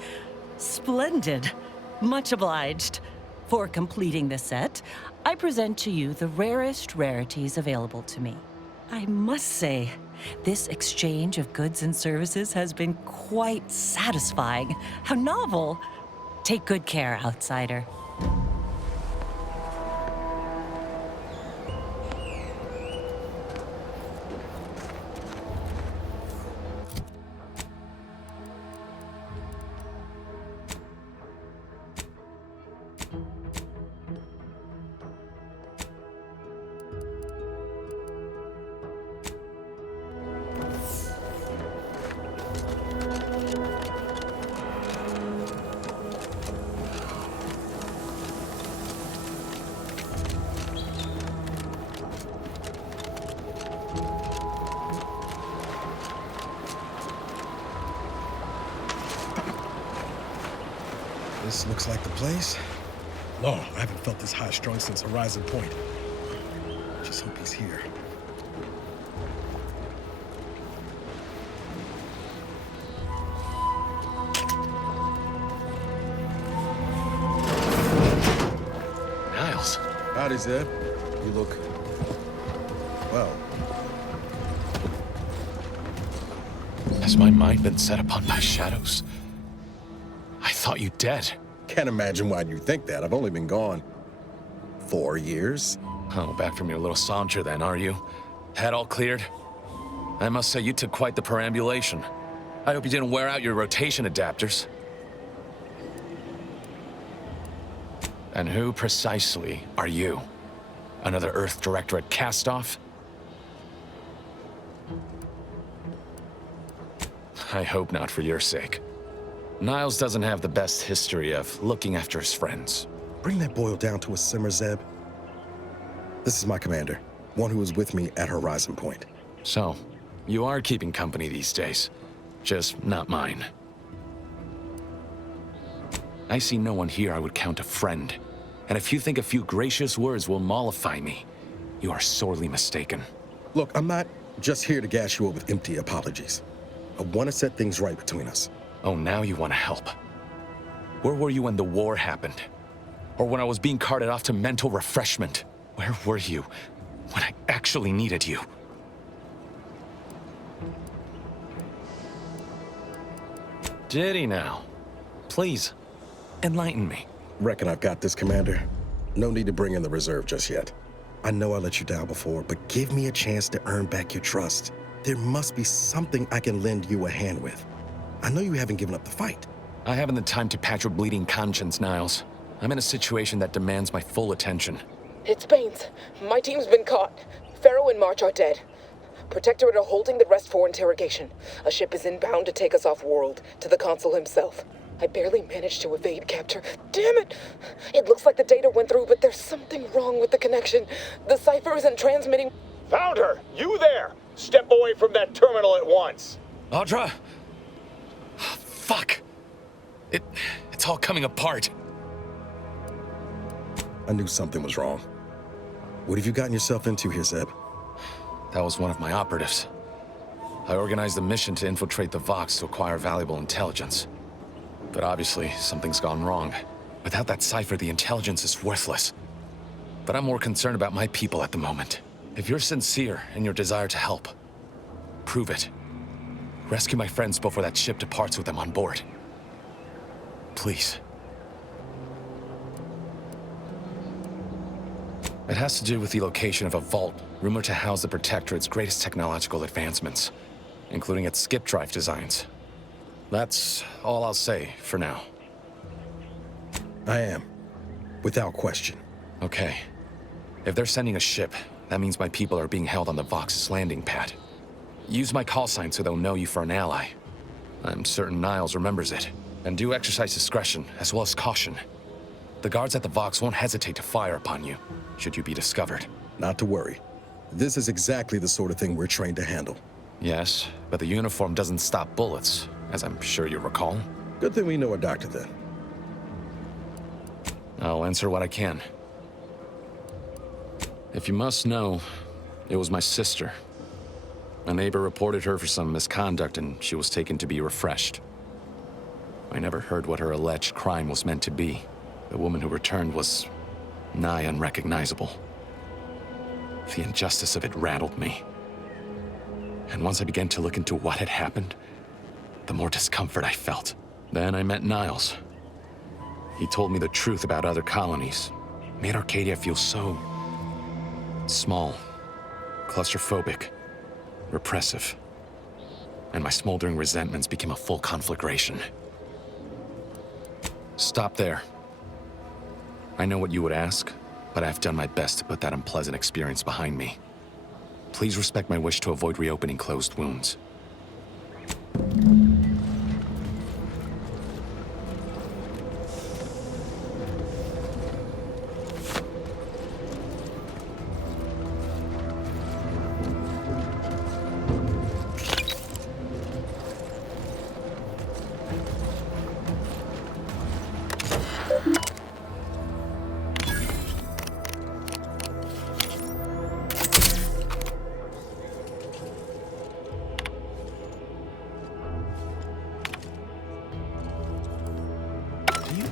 Splendid. Much obliged. For completing the set, I present to you the rarest rarities available to me. I must say, this exchange of goods and services has been quite satisfying. How novel. Take good care, outsider. This looks like the place. Lord, I haven't felt this high-strung since Horizon Point. Just hope he's here. Niles. Howdy, Zeb. You look... well. Has my mind been set upon by shadows? I thought you dead. Can't imagine why you think that. I've only been gone 4 years. Oh, back from your little saunter then, are you? Head all cleared? I must say you took quite the perambulation. I hope you didn't wear out your rotation adapters. And who precisely are you? Another Earth Directorate cast-off? I hope not for your sake. Niles doesn't have the best history of looking after his friends. Bring that boil down to a simmer, Zeb. This is my commander, one who was with me at Horizon Point. So, you are keeping company these days. Just not mine. I see no one here I would count a friend. And if you think a few gracious words will mollify me, you are sorely mistaken. Look, I'm not just here to gas you up with empty apologies. I want to set things right between us. Oh, now you want to help. Where were you when the war happened? Or when I was being carted off to mental refreshment? Where were you when I actually needed you? Did he now? Please, enlighten me. Reckon I've got this, Commander. No need to bring in the reserve just yet. I know I let you down before, but give me a chance to earn back your trust. There must be something I can lend you a hand with. I know you haven't given up the fight. I haven't the time to patch your bleeding conscience, Niles. I'm in a situation that demands my full attention. It's Baines. My team's been caught. Pharaoh and March are dead. Protectorate are holding the rest for interrogation. A ship is inbound to take us off-world, to the Consul himself. I barely managed to evade capture. Damn it! It looks like the data went through, but there's something wrong with the connection. The cipher isn't transmitting. Found her! You there! Step away from that terminal at once! Audra? Fuck! It's all coming apart. I knew something was wrong. What have you gotten yourself into here, Zeb? That was one of my operatives. I organized a mission to infiltrate the Vox to acquire valuable intelligence. But obviously, something's gone wrong. Without that cipher, the intelligence is worthless. But I'm more concerned about my people at the moment. If you're sincere in your desire to help, prove it. Rescue my friends before that ship departs with them on board. Please. It has to do with the location of a vault rumored to house the Protectorate's greatest technological advancements, including its skip drive designs. That's all I'll say for now. I am. Without question. Okay. If they're sending a ship, that means my people are being held on the Vox's landing pad. Use my call sign so they'll know you for an ally. I'm certain Niles remembers it. And do exercise discretion, as well as caution. The guards at the Vox won't hesitate to fire upon you, should you be discovered. Not to worry. This is exactly the sort of thing we're trained to handle. Yes, but the uniform doesn't stop bullets, as I'm sure you recall. Good thing we know a doctor then. I'll answer what I can. If you must know, it was my sister. A neighbor reported her for some misconduct and she was taken to be refreshed. I never heard what her alleged crime was meant to be. The woman who returned was nigh unrecognizable. The injustice of it rattled me. And once I began to look into what had happened, the more discomfort I felt. Then I met Niles. He told me the truth about other colonies. Made Arcadia feel so small, claustrophobic, repressive. And my smoldering resentments became a full conflagration. Stop there. I know what you would ask, but I've done my best to put that unpleasant experience behind me. Please respect my wish to avoid reopening closed wounds.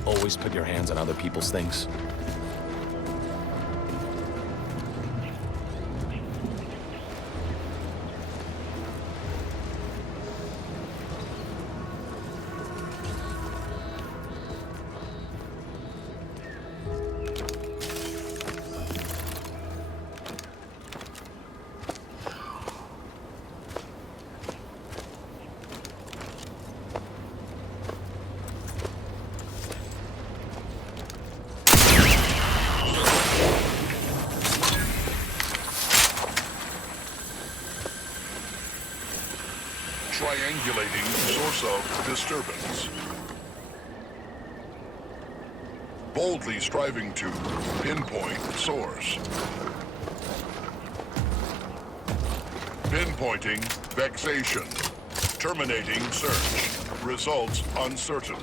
Always put your hands on other people's things. Triangulating source of disturbance. Boldly striving to pinpoint source. Pinpointing vexation. Terminating search. Results uncertain.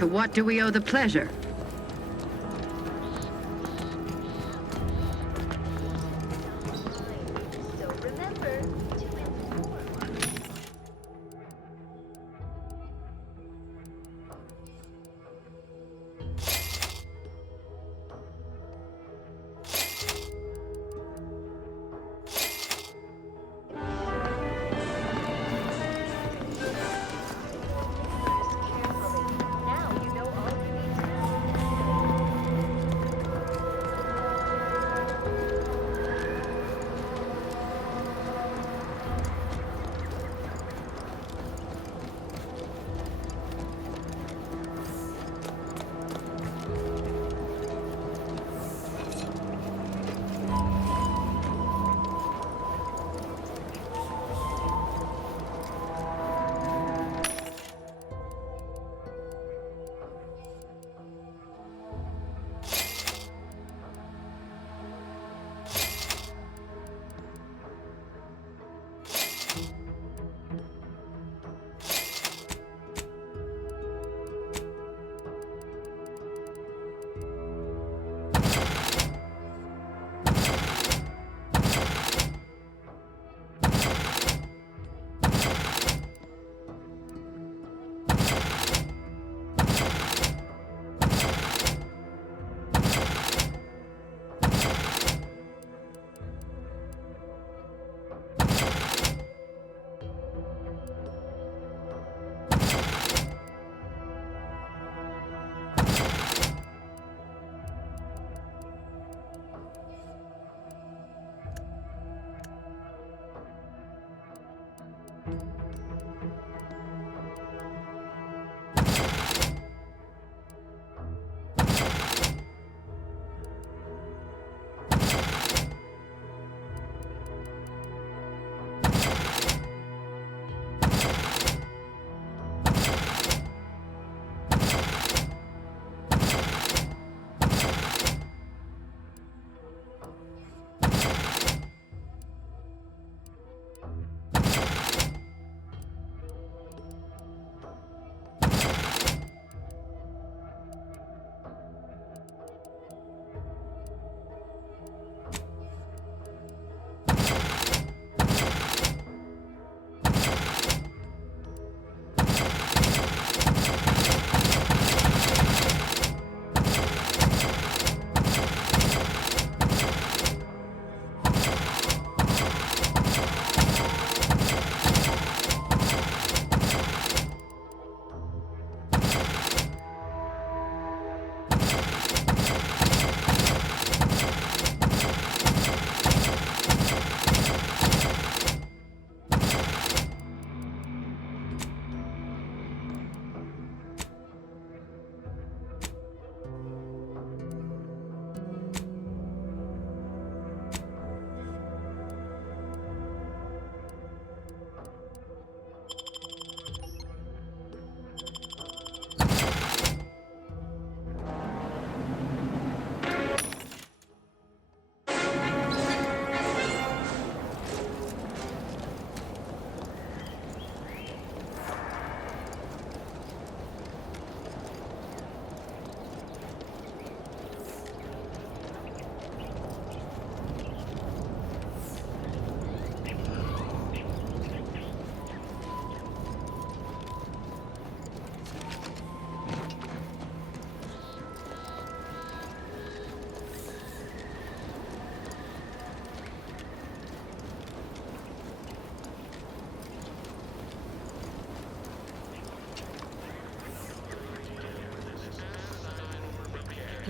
To what do we owe the pleasure?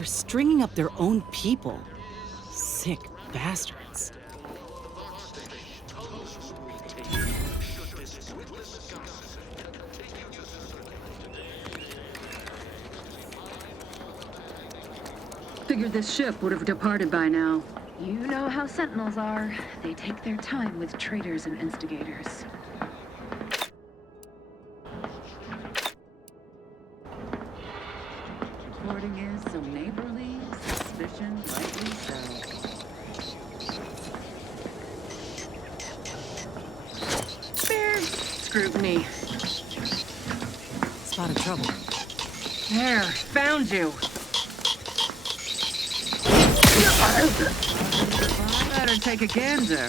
They're stringing up their own people. Sick bastards. Figured this ship would have departed by now. You know how Sentinels are. They take their time with traitors and instigators. Reporting is so neighborly, suspicion rightly so. Fair scrutiny. Spotted trouble. There, found you. I better take a gander.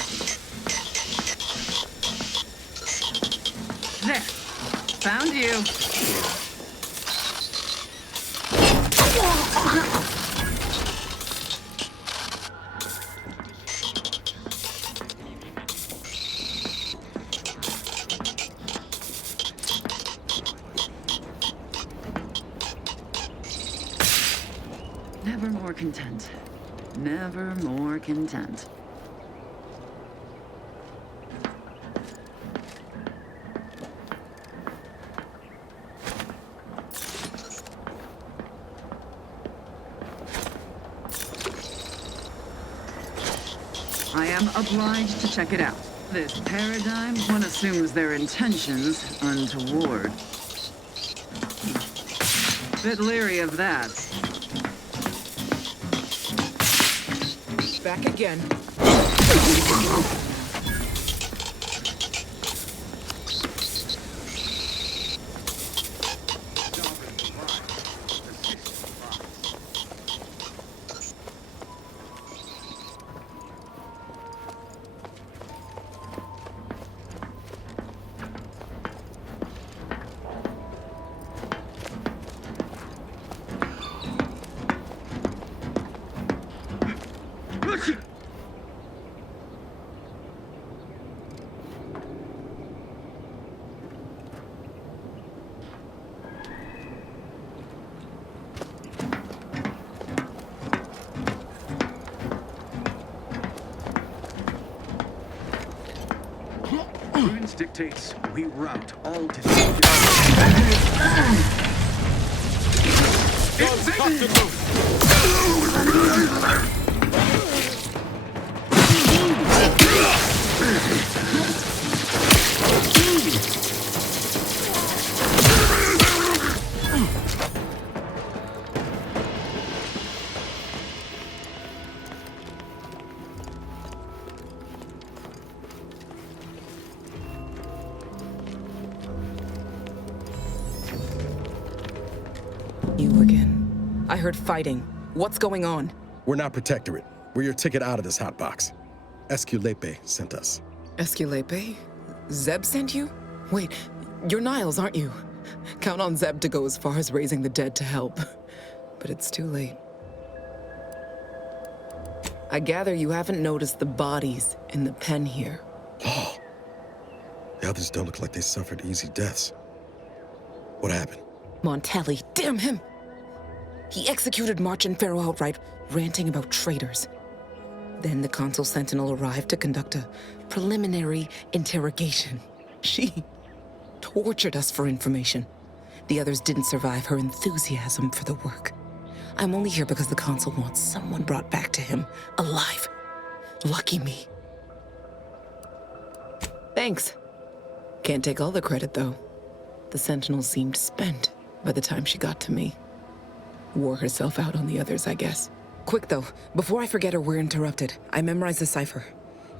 There, found you. Never more content. Never more content. I am obliged to check it out. This paradigm, one assumes their intentions untoward. Bit leery of that. Back again. Prudence dictates we rout all You again. I heard fighting. What's going on? We're not Protectorate. We're your ticket out of this hotbox. Esculepe sent us. Esculepe? Zeb sent you? Wait, you're Niles, aren't you? Count on Zeb to go as far as raising the dead to help. But it's too late. I gather you haven't noticed the bodies in the pen here. Oh. The others don't look like they suffered easy deaths. What happened? Montelli, damn him! He executed March and Pharaoh outright, ranting about traitors. Then the Consul Sentinel arrived to conduct a preliminary interrogation. She tortured us for information. The others didn't survive her enthusiasm for the work. I'm only here because the Consul wants someone brought back to him, alive. Lucky me. Thanks. Can't take all the credit, though. The Sentinel seemed spent by the time she got to me. Wore herself out on the others, I guess. Quick, though, before I forget or we're interrupted, I memorized the cipher.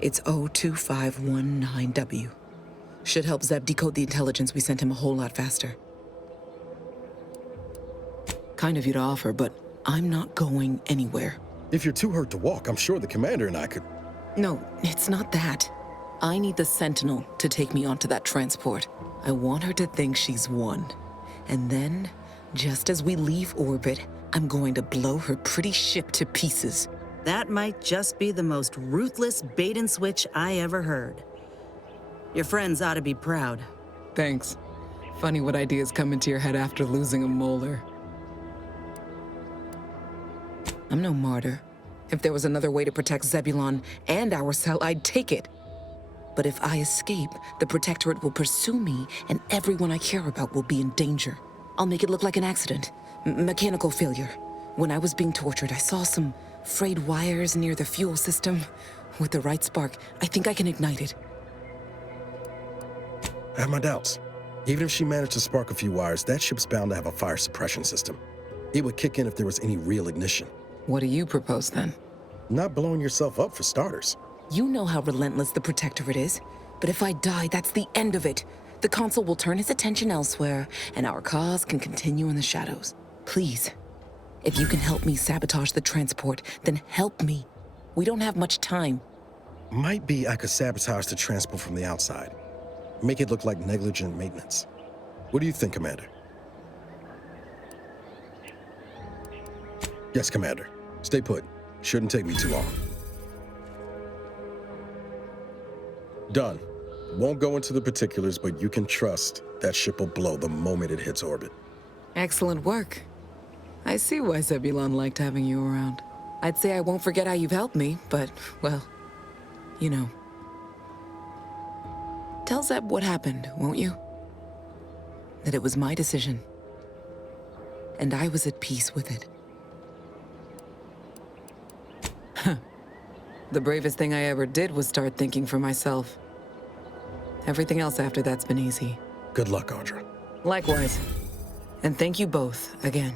It's 02519W. Should help Zeb decode the intelligence we sent him a whole lot faster. Kind of you to offer, but I'm not going anywhere. If you're too hurt to walk, I'm sure the commander and I could... No, it's not that. I need the Sentinel to take me onto that transport. I want her to think she's won. And then, just as we leave orbit, I'm going to blow her pretty ship to pieces. That might just be the most ruthless bait and switch I ever heard. Your friends ought to be proud. Thanks. Funny what ideas come into your head after losing a molar. I'm no martyr. If there was another way to protect Zebulon and our cell, I'd take it. But if I escape, the Protectorate will pursue me, and everyone I care about will be in danger. I'll make it look like an accident. Mechanical failure. When I was being tortured, I saw some frayed wires near the fuel system. With the right spark, I think I can ignite it. I have my doubts. Even if she managed to spark a few wires, that ship's bound to have a fire suppression system. It would kick in if there was any real ignition. What do you propose, then? Not blowing yourself up, for starters. You know how relentless the Protectorate is. But if I die, that's the end of it. The Consul will turn his attention elsewhere, and our cause can continue in the shadows. Please, if you can help me sabotage the transport, then help me. We don't have much time. Might be I could sabotage the transport from the outside. Make it look like negligent maintenance. What do you think, Commander? Yes, Commander. Stay put. Shouldn't take me too long. Done. Won't go into the particulars, but you can trust that ship will blow the moment it hits orbit. Excellent work. I see why Zebulon liked having you around. I'd say I won't forget how you've helped me, but, well, you know. Tell Zeb what happened, won't you? That it was my decision. And I was at peace with it. The bravest thing I ever did was start thinking for myself. Everything else after that's been easy. Good luck, Audra. Likewise. And thank you both again.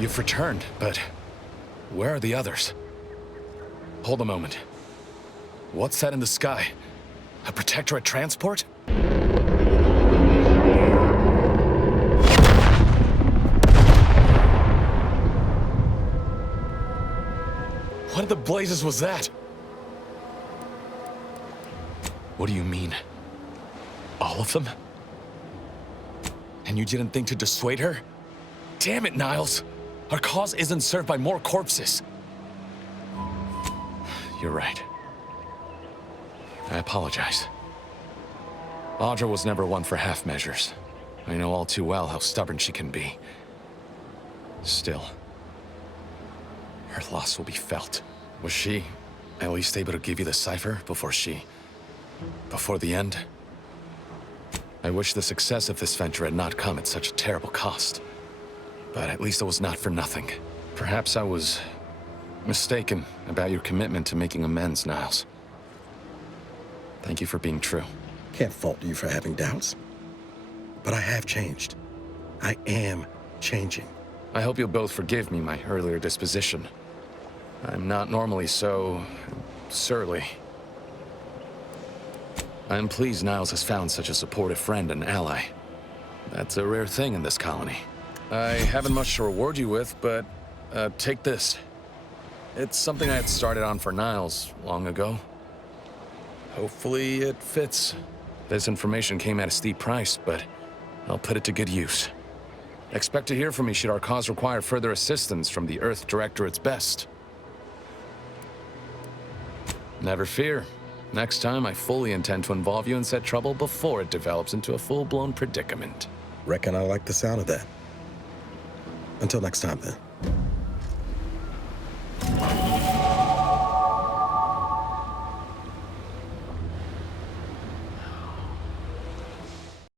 You've returned, but where are the others? Hold a moment. What's that in the sky? A Protectorate transport? What in the blazes was that? What do you mean? All of them? And you didn't think to dissuade her? Damn it, Niles! Our cause isn't served by more corpses. You're right. I apologize. Audra was never one for half measures. I know all too well how stubborn she can be. Still, her loss will be felt. Was she at least able to give you the cipher before the end? I wish the success of this venture had not come at such a terrible cost. But at least it was not for nothing. Perhaps I was mistaken about your commitment to making amends, Niles. Thank you for being true. Can't fault you for having doubts. But I have changed. I am changing. I hope you'll both forgive me my earlier disposition. I'm not normally so surly. I'm pleased Niles has found such a supportive friend and ally. That's a rare thing in this colony. I haven't much to reward you with, but take this. It's something I had started on for Niles long ago. Hopefully it fits. This information came at a steep price, but I'll put it to good use. Expect to hear from me should our cause require further assistance from the Earth Directorate's best. Never fear. Next time, I fully intend to involve you in said trouble before it develops into a full-blown predicament. Reckon I like the sound of that. Until next time, then.